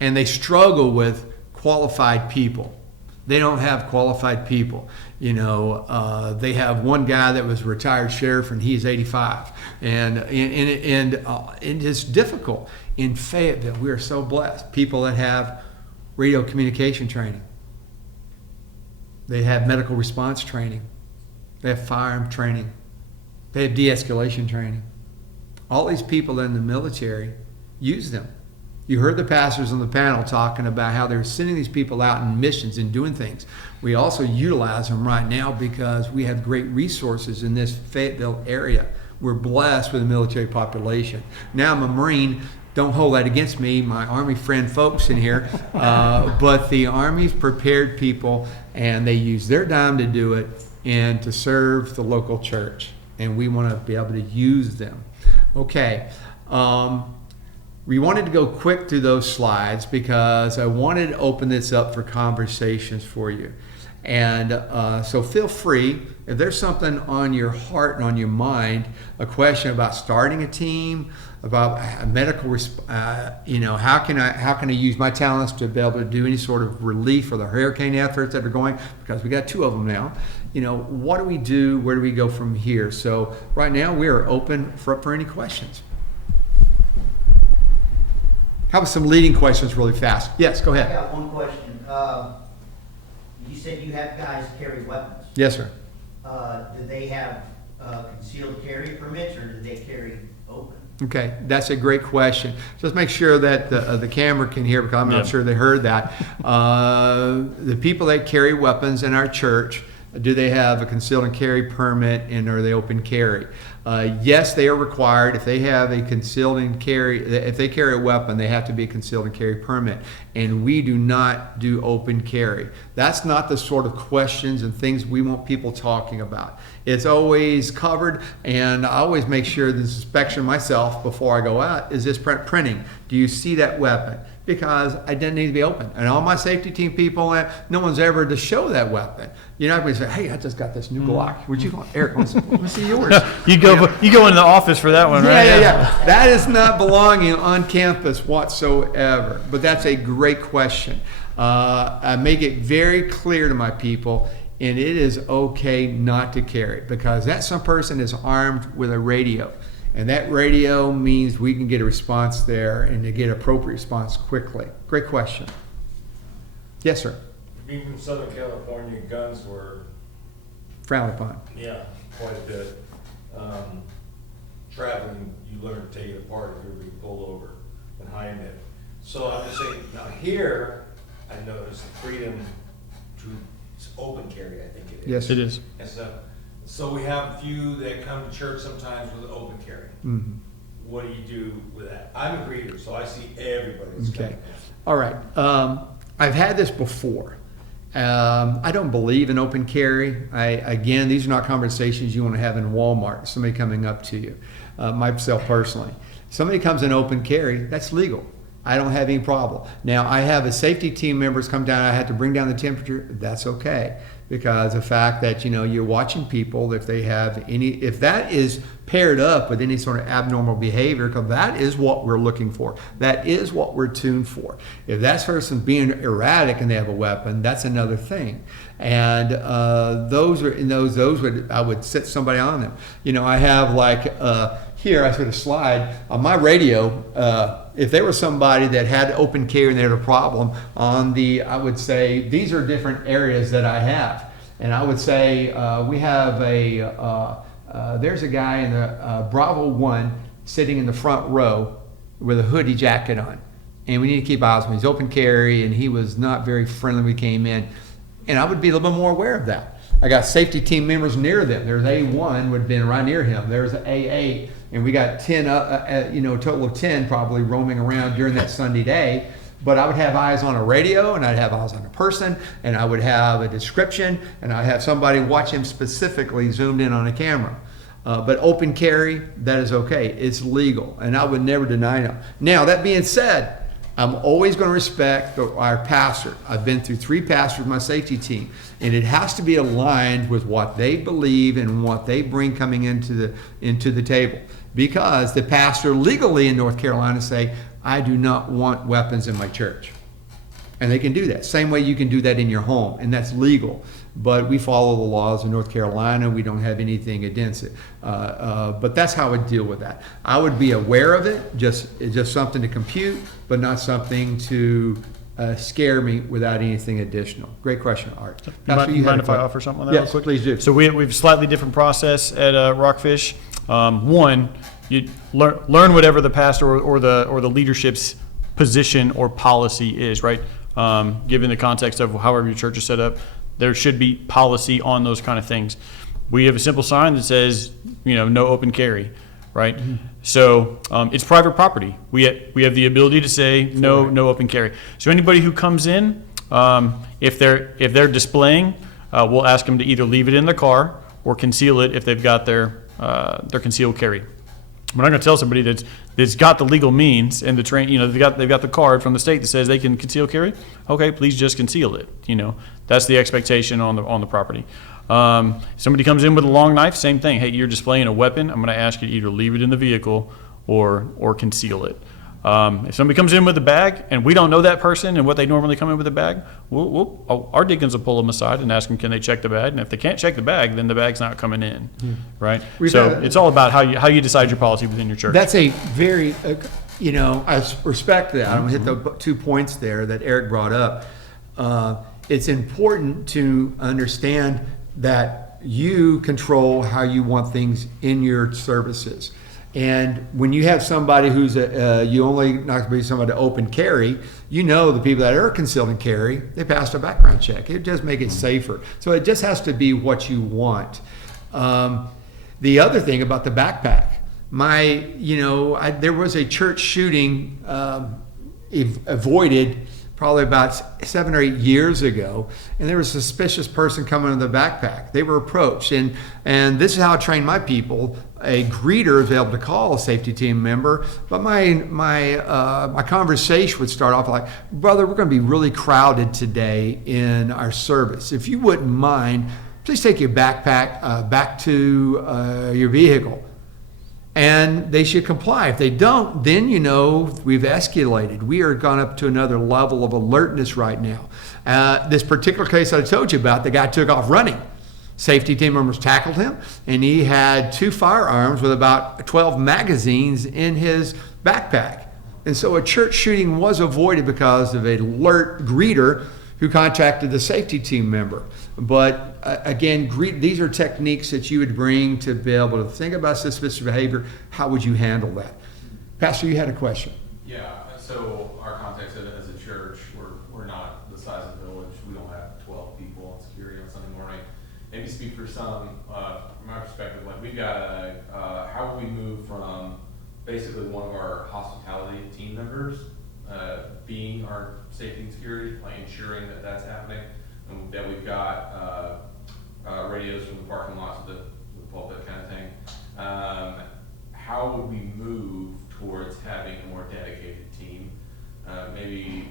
And they struggle with qualified people. They don't have qualified people. They have one guy that was a retired sheriff and he's 85. And it's difficult. In Fayetteville, we are so blessed. People that have radio communication training. They have medical response training. They have firearm training. They have de-escalation training. All these people in the military use them. You heard the pastors on the panel talking about how they're sending these people out in missions and doing things. We also utilize them right now because we have great resources in this Fayetteville area. We're blessed with a military population. Now I'm a Marine. Don't hold that against me, my Army friend folks in here. But the Army's prepared people, and they use their dime to do it and to serve the local church. And we want to be able to use them. Okay. We wanted to go quick through those slides because I wanted to open this up for conversations for you. And so feel free, if there's something on your heart and on your mind, a question about starting a team, about medical, how can I use my talents to be able to do any sort of relief for the hurricane efforts that are going, because we got 2 of them now. What do we do? Where do we go from here? So right now we are open for any questions. How about some leading questions really fast? Yes, go I ahead. got one question. You said you have guys carry weapons. Yes, sir. Do they have concealed carry permits, or do they carry open? Okay, that's a great question. Just make sure that the camera can hear, because I'm not Yeah. sure they heard that. The people that carry weapons in our church, do they have a concealed and carry permit, and are they open carry? Yes, they are required. If they have a concealed and carry, if they carry a weapon, they have to be a concealed and carry permit. And we do not do open carry. That's not the sort of questions and things we want people talking about. It's always covered, and I always make sure this inspection myself before I go out. Is this printing? Do you see that weapon? Because I didn't need to be open. And all my safety team people, no one's ever to show that weapon. You're not going to say, hey, I just got this new Glock. Would you want, Eric, let me see yours. You go into the office for that one, right? Yeah. That is not belonging on campus whatsoever. But that's a great question. I make it very clear to my people, and it is okay not to carry, because that some person is armed with a radio. And that radio means we can get a response there and to get appropriate response quickly. Great question. Yes, sir. Being from Southern California, guns were, Frowned upon. yeah, quite a bit. Traveling, you learn to take it apart if you're being pulled over and hiding it. So I'm just saying, now here, I noticed the freedom to open carry, I think it is. Yes. It is. And so we have a few that come to church sometimes with open carry. Mhm. What do you do with that? I'm a greeter, so I see everybody that's Okay. coming. All right. I've had this before. I don't believe in open carry. Again, these are not conversations you want to have in Walmart. Somebody coming up to you, myself personally. Somebody comes in open carry, that's legal. I don't have any problem. Now, I have a safety team members come down. I had to bring down the temperature. That's okay, because the fact that you're watching people, if they have if that is paired up with any sort of abnormal behavior, because that is what we're looking for. That is what we're tuned for. If that person's being erratic and they have a weapon, that's another thing. And those would I would set somebody on them. I have here I put a slide on my radio. If there was somebody that had open carry and they had a problem I would say these are different areas that I have, and I would say we have there's a guy in the Bravo 1 sitting in the front row with a hoodie jacket on, and we need to keep eyes on him. He's open carry, and he was not very friendly when we came in, and I would be a little bit more aware of that. I got safety team members near them. There's A1 would have been right near him. There's A8, and we got 10, a total of 10 probably roaming around during that Sunday day. But I would have eyes on a radio, and I'd have eyes on a person, and I would have a description, and I'd have somebody watch him specifically zoomed in on a camera. But open carry, that is okay. It's legal, and I would never deny them. Now, that being said, I'm always going to respect our pastor. I've been through 3 pastors with my safety team, and it has to be aligned with what they believe and what they bring coming into the table. Because the pastor legally in North Carolina say, I do not want weapons in my church. And they can do that. Same way you can do that in your home, and that's legal. But we follow the laws of North Carolina. We don't have anything against it. But that's how I would deal with that. I would be aware of it, it's just something to compute, but not something to scare me without anything additional. Great question, Art. You mind if I offer something on that? Yes, real quick? please do. So we have a slightly different process at RockFish. One, you learn whatever the pastor or the leadership's position or policy is, right? Given the context of however your church is set up, there should be policy on those kind of things. We have a simple sign that says, no open carry, right? So it's private property. We have the ability to say no open carry. So anybody who comes in, if they're displaying, we'll ask them to either leave it in their car or conceal it if they've got their concealed carry. We're not going to tell somebody that's got the legal means and the train, they've got the card from the state that says they can conceal carry. Okay, please just conceal it. That's the expectation on the property. Somebody comes in with a long knife, same thing. Hey, you're displaying a weapon. I'm going to ask you to either leave it in the vehicle or conceal it. If somebody comes in with a bag and we don't know that person and what they normally come in with a bag, our deacons will pull them aside and ask them, can they check the bag? And if they can't check the bag, then the bag's not coming in, right? It's all about how you decide your policy within your church. That's a very, I respect that. I'm going to hit the 2 points there that Eric brought up. It's important to understand that you control how you want things in your services. And when you have somebody who's you only not going to be somebody to open carry, the people that are concealed and carry, they passed a background check. It does make it safer. So it just has to be what you want. The other thing about the backpack, there was a church shooting avoided probably about 7 or 8 years ago, and there was a suspicious person coming in the backpack. They were approached, and this is how I train my people. A greeter is able to call a safety team member, but my conversation would start off like, brother, we're going to be really crowded today in our service. If you wouldn't mind, please take your backpack back to your vehicle. And they should comply. If they don't, then we've escalated. We are gone up to another level of alertness right now. This particular case I told you about, the guy took off running. Safety team members tackled him, and he had 2 firearms with about 12 magazines in his backpack. And so a church shooting was avoided because of an alert greeter who contacted the safety team member. But again, these are techniques that you would bring to be able to think about suspicious behavior. How would you handle that? Pastor, you had a question. Yeah, so our context as a church, we're not the size of Village. We don't have 12 people on security on Sunday morning. Maybe speak for some, from my perspective, like we've got how will we move from basically one of our hospitality team members being our safety and security, like ensuring that that's happening, and that we've got radios from the parking lots to the pulpit kind of thing. How would we move towards having a more dedicated team? Maybe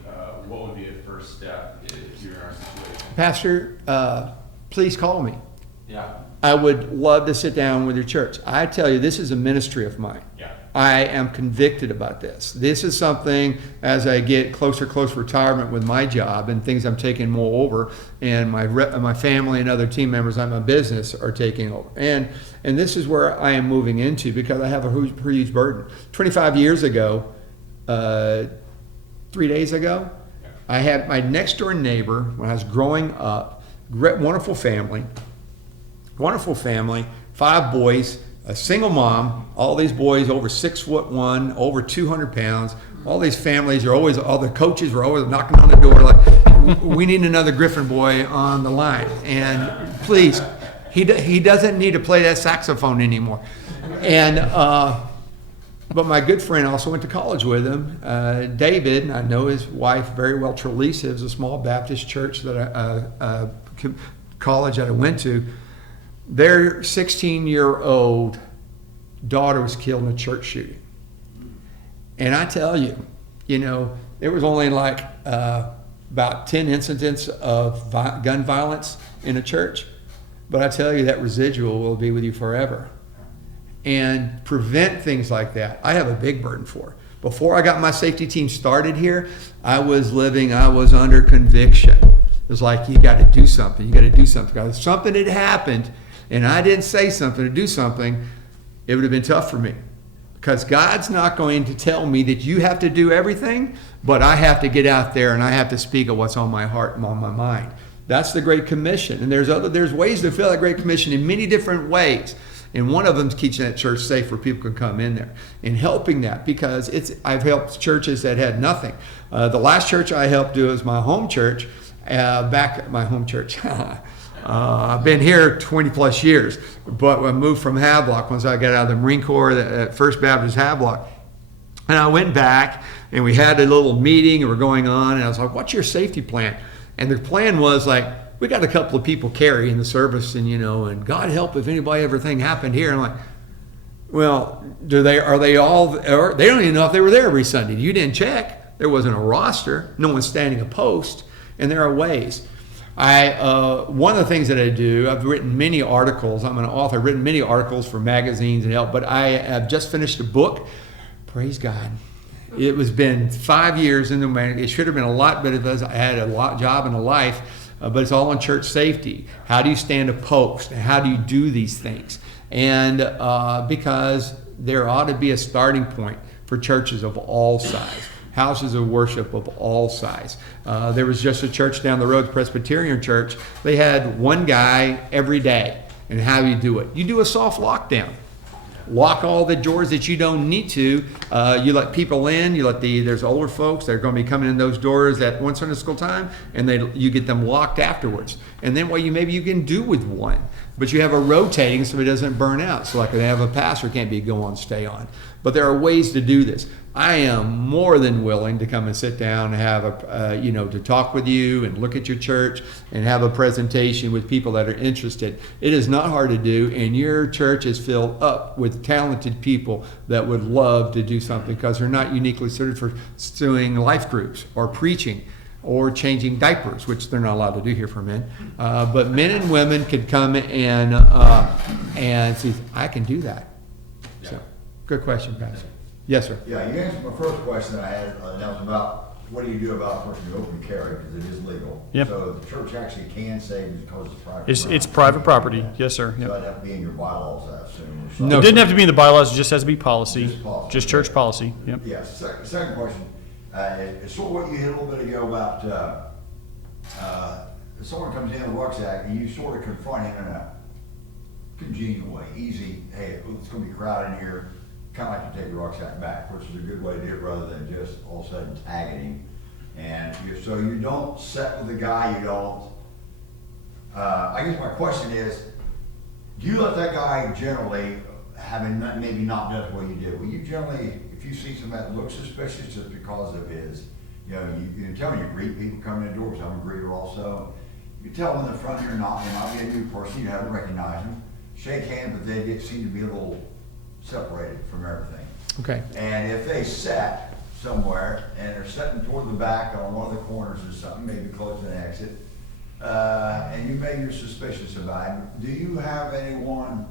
what would be a first step if you're in our situation? Pastor, please call me. Yeah. I would love to sit down with your church. I tell you, this is a ministry of mine. Yeah. I am convicted about this. This is something, as I get closer retirement with my job and things I'm taking more over, and my family and other team members on my business are taking over. And this is where I am moving into because I have a huge burden. 25 years ago, 3 days ago, I had my next door neighbor when I was growing up, wonderful family, 5 boys, a single mom, all these boys over 6'1", over 200 pounds. All these families are always, all the coaches were always knocking on the door like, we need another Griffin boy on the line. And please, he doesn't need to play that saxophone anymore. And but my good friend also went to college with him, David. I know his wife very well. Trelisa is a small Baptist church that college that I went to. Their 16-year-old daughter was killed in a church shooting. And I tell you, there was only like about 10 incidents of gun violence in a church. But I tell you, that residual will be with you forever. And prevent things like that, I have a big burden for. Before I got my safety team started here, I was under conviction. It was like, you got to do something. Because if something had happened and I didn't say something or do something, it would have been tough for me. Because God's not going to tell me that you have to do everything, but I have to get out there and I have to speak of what's on my heart and on my mind. That's the Great Commission. And there's ways to fulfill that Great Commission in many different ways. And one of them is keeping that church safe where people can come in there and helping that, because I've helped churches that had nothing. The last church I helped do is my home church, back at my home church. I've been here 20 plus years, but I moved from Havelock once I got out of the Marine Corps at First Baptist Havelock. And I went back and we had a little meeting and we're going on, and I was like, what's your safety plan? And the plan was like, we got a couple of people carry in the service, and and God help if anybody everything happened here. And I'm like, well, are they all, or they don't even know if they were there every Sunday. You didn't check. There wasn't a roster. No one's standing a post, and there are ways. One of the things that I do, I've written many articles. I'm an author. I've written many articles for magazines and help, but I have just finished a book. Praise God. It was been 5 years in the man. It should have been a lot better because I had a job and a life, but it's all on church safety. How do you stand a post? How do you do these things? And because there ought to be a starting point for churches of all size, houses of worship of all size. There was just a church down the road, Presbyterian church. They had one guy every day. And how do you do it? You do a soft lockdown. Lock all the doors that you don't need to. You let people in. There's older folks that are going to be coming in those doors at one Sunday school time, and you get them locked afterwards. And then maybe you can do with one, but you have a rotating so it doesn't burn out. So like they have a pastor can't be go on, stay on. But there are ways to do this. I am more than willing to come and sit down and have to talk with you and look at your church and have a presentation with people that are interested. It is not hard to do, and your church is filled up with talented people that would love to do something because they're not uniquely suited for doing life groups or preaching or changing diapers, which they're not allowed to do here for men. But men and women could come and see, I can do that. So, good question, Pastor. Yes, sir. Yeah, you answered my first question that I had, and that was about what do you do about pushing open carry, because it is legal. Yep. So the church actually can say because it's private. It's private property. Yes, sir. So Yep. that'd have to be in your bylaws, I assume. or It something. didn't have to be in the bylaws. It just has to be policy. Just policy. Just church policy. Yep. Yes, second question, it's sort of what you hit a little bit ago about, if someone comes in with a rucksack and you sort of confront him in a congenial way, easy, hey, it's gonna be crowded in here, kind of like you take your rucksack back, which is a good way to do it rather than just all of a sudden tagging him. And so you don't set with the guy, you don't, I guess my question is, do you let that guy generally, having maybe not done what you did, will you generally, if you see somebody that looks suspicious just because of his, you can tell when you greet people coming in the door, because I'm a greeter also, you can tell when they're from here, not, they might be a new person, you haven't recognized them, shake hands, but they seem to be a little separated from everything. Okay. And if they sat somewhere and they're sitting toward the back on one of the corners or something, maybe close to an exit, and you're suspicious about him, do you have anyone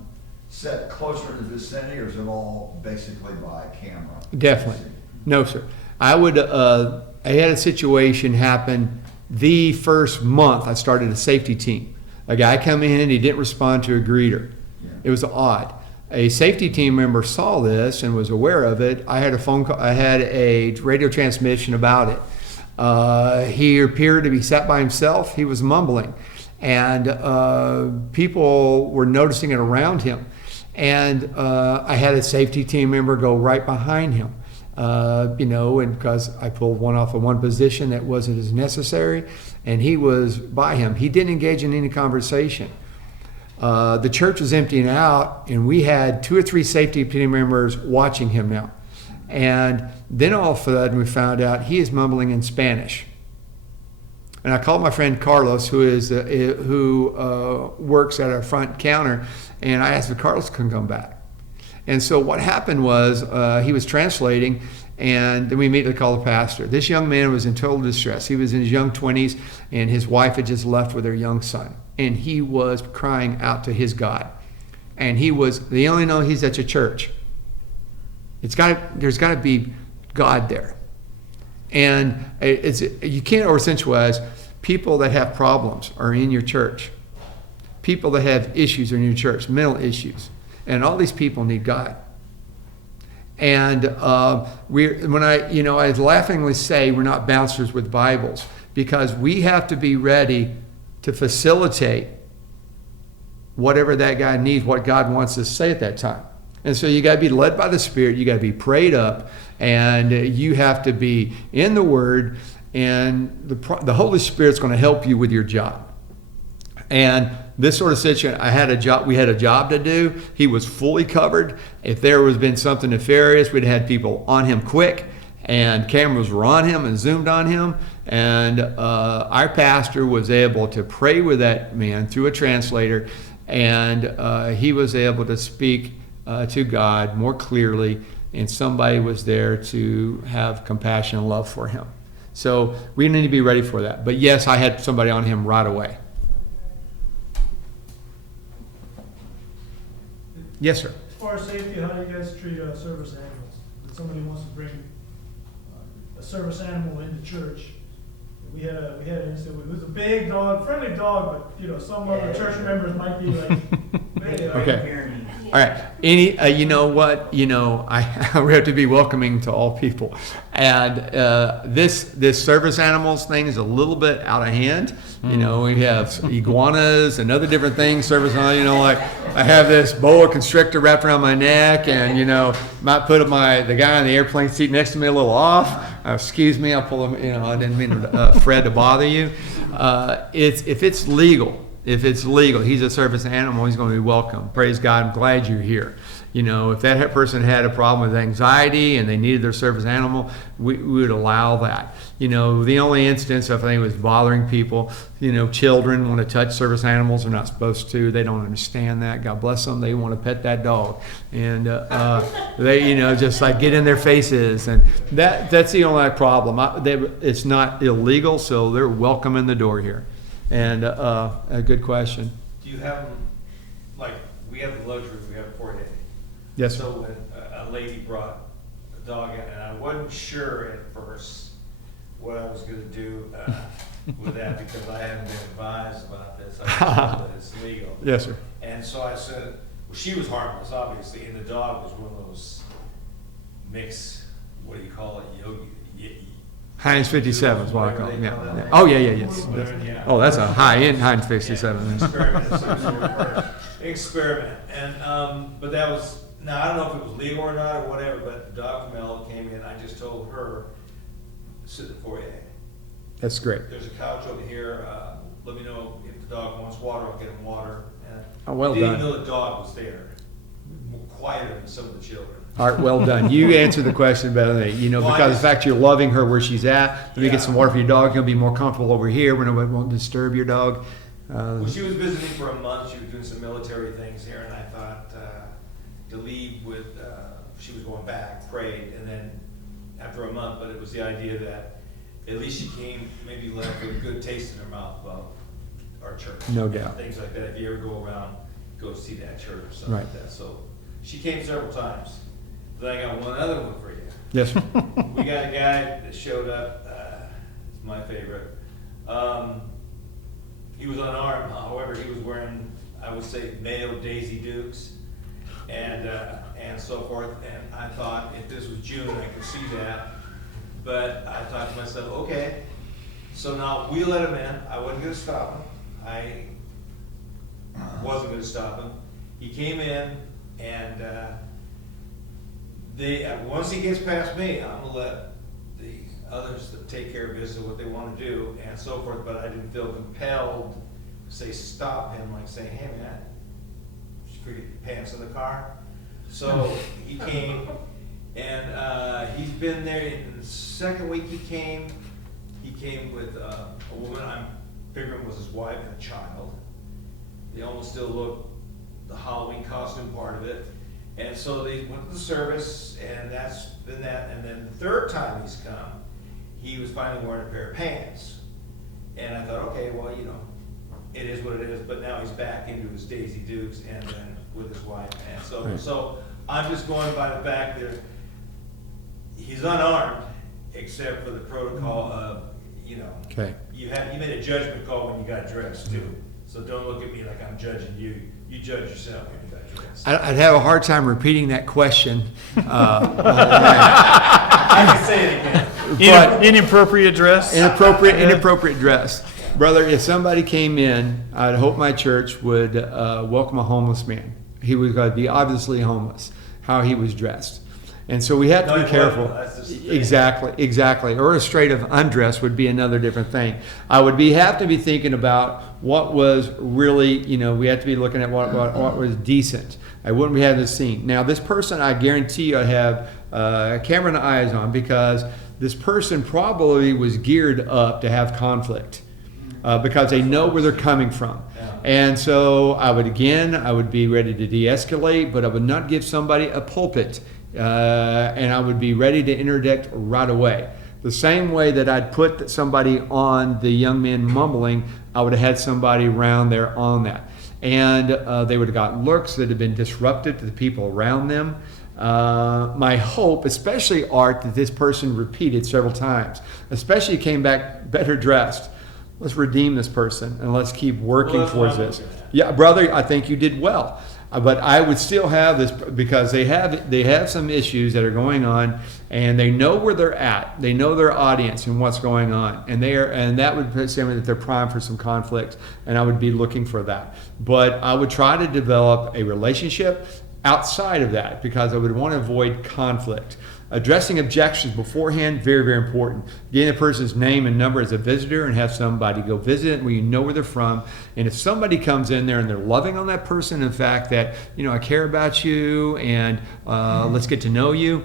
set closer to the vicinity, or is it all basically by camera? Definitely. No, sir. I had a situation happen the first month I started a safety team. A guy come in, he didn't respond to a greeter. Yeah. It was odd. A safety team member saw this and was aware of it. I had a phone call, I had a radio transmission about it. He appeared to be sat by himself. He was mumbling, and people were noticing it around him. And I had a safety team member go right behind him, and because I pulled one off of one position that wasn't as necessary, and he was by him. He didn't engage in any conversation. The church was emptying out, and we had 2 or 3 safety team members watching him now. And then all of a sudden we found out he is mumbling in Spanish. And I called my friend Carlos, who works at our front counter, and I asked if Carlos could come back. And so what happened was he was translating, and then we immediately called the pastor. This young man was in total distress. He was in his young 20s, and his wife had just left with their young son. And he was crying out to his God. And they only know he's at a church. There's got to be God there. And you can't over-sensualize people that have problems are in your church. People that have issues are in your church, mental issues. And all these people need God. And I laughingly say we're not bouncers with Bibles, because we have to be ready to facilitate whatever that guy needs, what God wants us to say at that time. And so you got to be led by the Spirit. You got to be prayed up, and you have to be in the Word. And the Holy Spirit's going to help you with your job. And this sort of situation, we had a job to do. He was fully covered. If there was been something nefarious, we'd had people on him quick, and cameras were on him and zoomed on him. And our pastor was able to pray with that man through a translator, and he was able to speak to God more clearly, and somebody was there to have compassion and love for him. So we need to be ready for that. But yes, I had somebody on him right away. Yes, sir. As far as safety, how do you guys treat service animals? If somebody wants to bring a service animal into church, we had an incident. It was a big dog, friendly dog, but some other church members might be like, "Hey, Okay. All right. You know what? We have to be welcoming to all people, and this service animals thing is a little bit out of hand. We have iguanas and other different things. Service animals. Like I have this boa constrictor wrapped around my neck, and might put the guy in the airplane seat next to me a little off. Excuse me, I'll pull him. I didn't mean Fred to bother you. If it's legal. If it's legal, he's a service animal, he's going to be welcome. Praise God, I'm glad you're here. If that person had a problem with anxiety and they needed their service animal, we would allow that. The only instance I think was bothering people, children want to touch service animals, they're not supposed to, they don't understand that. God bless them, they want to pet that dog. And they, just like get in their faces. And that's the only problem. It's not illegal, so they're welcome in the door here. And a good question. Do you have them, like, we have the luxury, we have 4 days. Yes, sir. So when a lady brought a dog in, and I wasn't sure at first what I was gonna do with that, because I hadn't been advised about this. I was told that it's legal. Yes, sir. And so I said, well, she was harmless, obviously, and the dog was one of those mixed, what do you call it, yogi. Heinz 57 is what I call it. Whatever they call Yeah. that. Oh, yeah. Yes. Yeah. Oh, that's a high-end Heinz 57. Experiment. And, but that was, now I don't know if it was legal or not or whatever, but Dr. Mel came in, I just told her, sit at 4A. That's great. There's a couch over here, let me know if the dog wants water, I'll get him water. And Oh, well didn't done. know the dog was there, quieter than some of the children. All right, well done. You answered the question better than me. Well, Because of the fact you're loving her where she's at. Let me Yeah. get some water for your dog. He'll be more comfortable over here when nobody won't disturb your dog. Well, she was visiting for a month, she was doing some military things here, and I thought to leave with, she was going back, prayed, and then after a month, but it was the idea that at least she came, maybe left with a good taste in her mouth about our church. No and doubt. Things like that, if you ever go around, go see that church or something like Right. that. So she came several times. Then I got one other one for you. Yes, sir. We got a guy that showed up, it's my favorite. He was unarmed, however, he was wearing, I would say, male Daisy Dukes and so forth. And I thought if this was June, I could see that. But I thought to myself, okay, so now we let him in. I wasn't gonna stop him. I wasn't gonna stop him. He came in and once he gets past me, I'm gonna let the others that take care of business what they want to do and so forth, but I didn't feel compelled to say stop him, like saying, hey man, did you forget your pants in the car? So he came and he's been there. In the second week he came with a woman I'm figuring was his wife and a child. They almost still look the Halloween costume part of it. And so they went to the service, and that's been that. And then the third time he's come, he was finally wearing a pair of pants. And I thought, okay, well, it is what it is. But now he's back into his Daisy Dukes and then with his wife. And so I'm just going by the fact that he's unarmed, except for the protocol of, Okay. you made a judgment call when you got dressed too. So don't look at me like I'm judging you. You judge yourself when you got dressed. I'd have a hard time repeating that question. I can say it again. But Inappropriate dress. inappropriate dress. Brother, if somebody came in, I'd hope my church would welcome a homeless man. He was going to be obviously homeless, how he was dressed. And so we have to No, be he careful. wasn't. That's just the thing. Exactly. Or a straight of undress would be another different thing. I would have to be thinking about what was really, we have to be looking at what was decent. I wouldn't be having this scene. Now, this person, I guarantee you I have camera and eyes on, because this person probably was geared up to have conflict. Because they know where they're coming from. Yeah. And so I would be ready to de-escalate, but I would not give somebody a pulpit. And I would be ready to interdict right away. The same way that I'd put somebody on the young man mumbling, I would have had somebody around there on that. And they would have gotten looks that had been disruptive to the people around them. My hope, especially Art, that this person repeated several times, especially came back better dressed. Let's redeem this person and let's keep working Well, that's towards what I'm this. looking at. Yeah, brother, I think you did well. But I would still have this, because they have some issues that are going on, and they know where they're at. They know their audience and what's going on, and that would say that they're primed for some conflict, and I would be looking for that. But I would try to develop a relationship outside of that, because I would want to avoid conflict. Addressing objections beforehand, very, very important. Getting a person's name and number as a visitor and have somebody go visit where you know where they're from. And if somebody comes in there and they're loving on that person, in fact, that, I care about you and let's get to know you.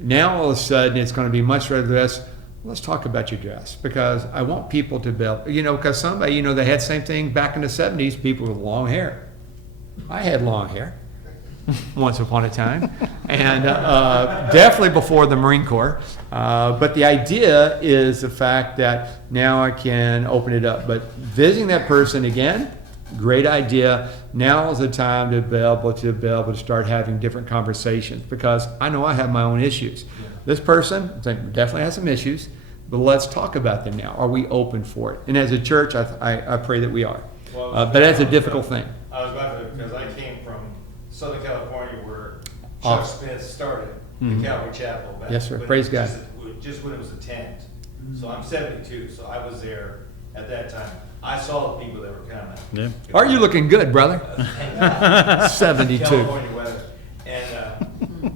Now all of a sudden it's going to be much rather less, let's talk about your dress, because I want people to be able, because somebody, they had the same thing back in the 70s, people with long hair. I had long hair. Once upon a time, and definitely before the Marine Corps. But the idea is the fact that now I can open it up. But visiting that person again, great idea. Now is the time to be able to start having different conversations, because I know I have my own issues. This person definitely has some issues, but let's talk about them now. Are we open for it? And as a church, I pray that we are. Well, But that's a difficult thing. I was about to, because I came from Southern California, where Oh. Chuck Smith started Mhm. the Calvary Chapel back. Yes, sir. when it Praise was God. just when it was a tent. So I'm 72, so I was there at that time. I saw the people that were coming. Yeah. Are you looking good, brother? 72. California weather. And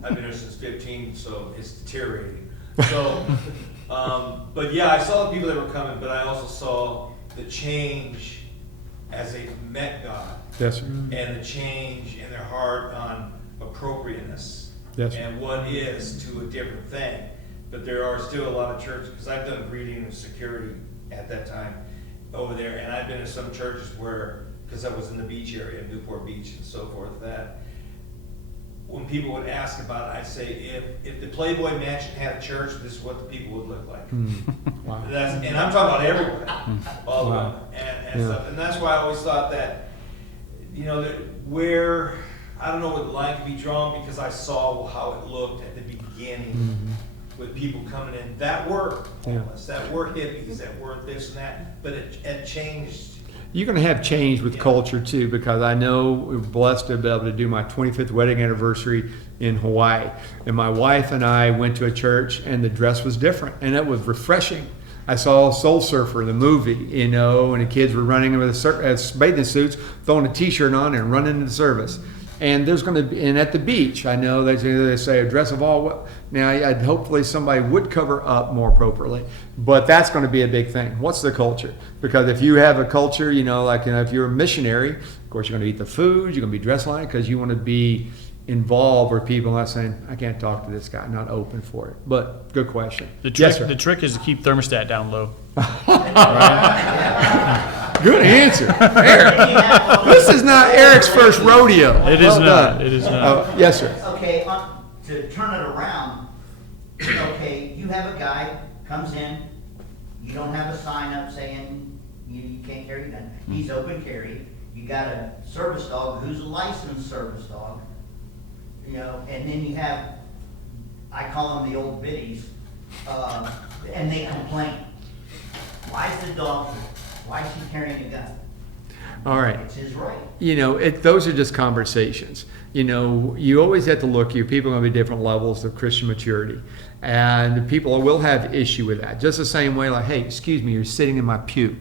I've been here since 15, so it's deteriorating. So, but yeah, I saw the people that were coming, but I also saw the change as they met God. Yes, sir. And the change in their heart on appropriateness. Yes. And what is to a different thing. But there are still a lot of churches, because I've done greeting and security at that time over there, and I've been in some churches where, because I was in the beach area, Newport Beach and so forth, that when people would ask about it, I'd say, if the Playboy Mansion had a church, this is what the people would look like. Wow. And I'm talking about everywhere, all the Wow. way, and Yeah. stuff. And that's why I always thought that, where, I don't know what the line could be drawn, because I saw how it looked at the beginning with people coming in that were homeless, that were hippies, that were this and that, but it changed. You're going to have change with culture too, because I know we're blessed to be able to do my 25th wedding anniversary in Hawaii. And my wife and I went to a church, and the dress was different, and it was refreshing. I saw Soul Surfer, the movie, and the kids were running with bathing suits, throwing a t-shirt on and running into service. And there's going to be, and at the beach, I know they say a dress of all. Now, hopefully somebody would cover up more appropriately, but that's going to be a big thing. What's the culture? Because if you have a culture, if you're a missionary, of course you're going to eat the food, you're going to be dressed like it, because you want to be involved where people are not saying, I can't talk to this guy, not open for it. But good question. Yes, sir. The trick is to keep thermostat down low. Good answer, Eric. This is not Eric's first rodeo. It is Well not. done. It is not. Yes, sir. Okay, to turn it around, okay, you have a guy comes in, you don't have a sign up saying you can't carry a gun. He's open carry. You got a service dog who's a licensed service dog, and then you have, I call them the old biddies, and they complain. Why is he carrying a gun? All right. It's his right. Those are just conversations. You always have to look, people are going to be different levels of Christian maturity. And people will have issue with that. Just the same way, like, hey, excuse me, you're sitting in my pew.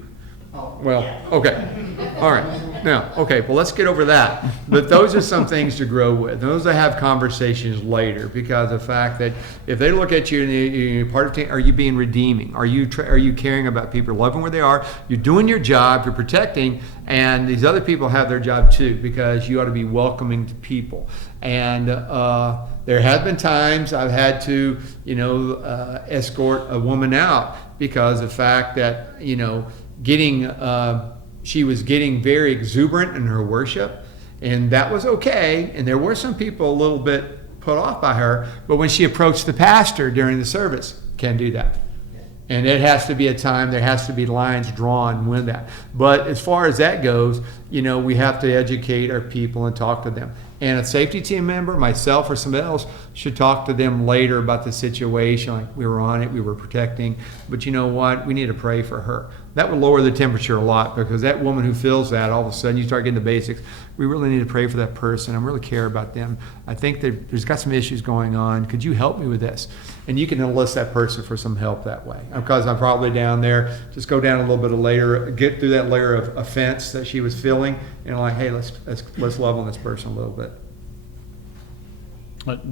Oh, Well, yeah. okay, all right. Now, okay, well, let's get over that. But those are some things to grow with. Those I have conversations later, because the fact that if they look at you and you're part of team, are you being redeeming? Are you caring about people, loving where they are? You're doing your job, you're protecting, and these other people have their job too, because you ought to be welcoming to people. And there have been times I've had to, escort a woman out because of the fact that, she was getting very exuberant in her worship, and that was okay. And there were some people a little bit put off by her, but when she approached the pastor during the service, can't do that. And it has to be a time, there has to be lines drawn when that. But as far as that goes, we have to educate our people and talk to them. And a safety team member, myself or somebody else, should talk to them later about the situation. Like, we were on it, we were protecting, but you know what? We need to pray for her. That would lower the temperature a lot, because that woman who feels that, all of a sudden you start getting the basics. We really need to pray for that person. I really care about them. I think that there's got some issues going on. Could you help me with this? And you can enlist that person for some help that way. Because I'm probably down there, just go down a little bit of layer, get through that layer of offense that she was feeling, and like, hey, let's love on this person a little bit.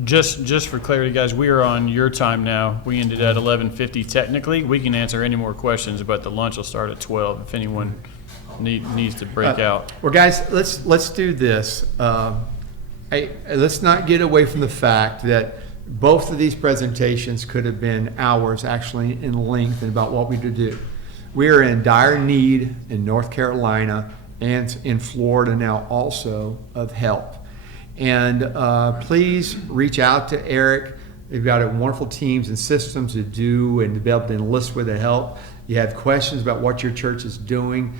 Just for clarity, guys, we are on your time now. We ended at 11:50 technically. We can answer any more questions, but the lunch will start at 12 if anyone needs to break out. Well, guys, let's do this. Let's not get away from the fact that both of these presentations could have been hours actually in length and about what we could do. We are in dire need in North Carolina and in Florida now also of help. And please reach out to Eric. They've got wonderful teams and systems to do and to be able to enlist with the help. You have questions about what your church is doing.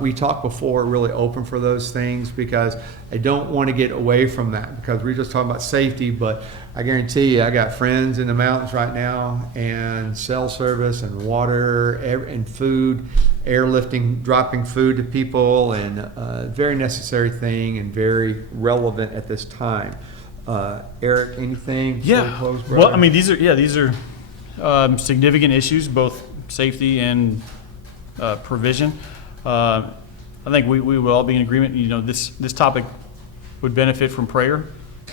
We talked before, really open for those things, because I don't want to get away from that, because we're just talking about safety. But I guarantee you, I got friends in the mountains right now, and cell service and water and food, airlifting, dropping food to people, and very necessary thing and very relevant at this time. Eric, anything? before we close, brother? Well, I mean, these are significant issues, both safety and provision. I think we would all be in agreement. This topic would benefit from prayer,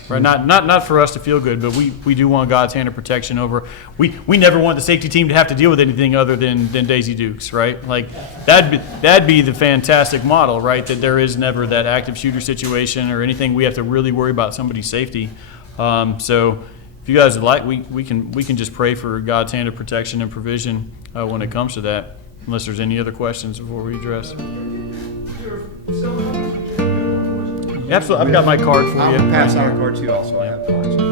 right? Not for us to feel good, but we do want God's hand of protection over. We never want the safety team to have to deal with anything other than Daisy Dukes, right? Like that'd be the fantastic model, right? That there is never that active shooter situation or anything we have to really worry about somebody's safety. So if you guys would like, we can just pray for God's hand of protection and provision when it comes to that. Unless there's any other questions before we address. Absolutely, I've got my card for you. I'll pass out a card too also. I have cards.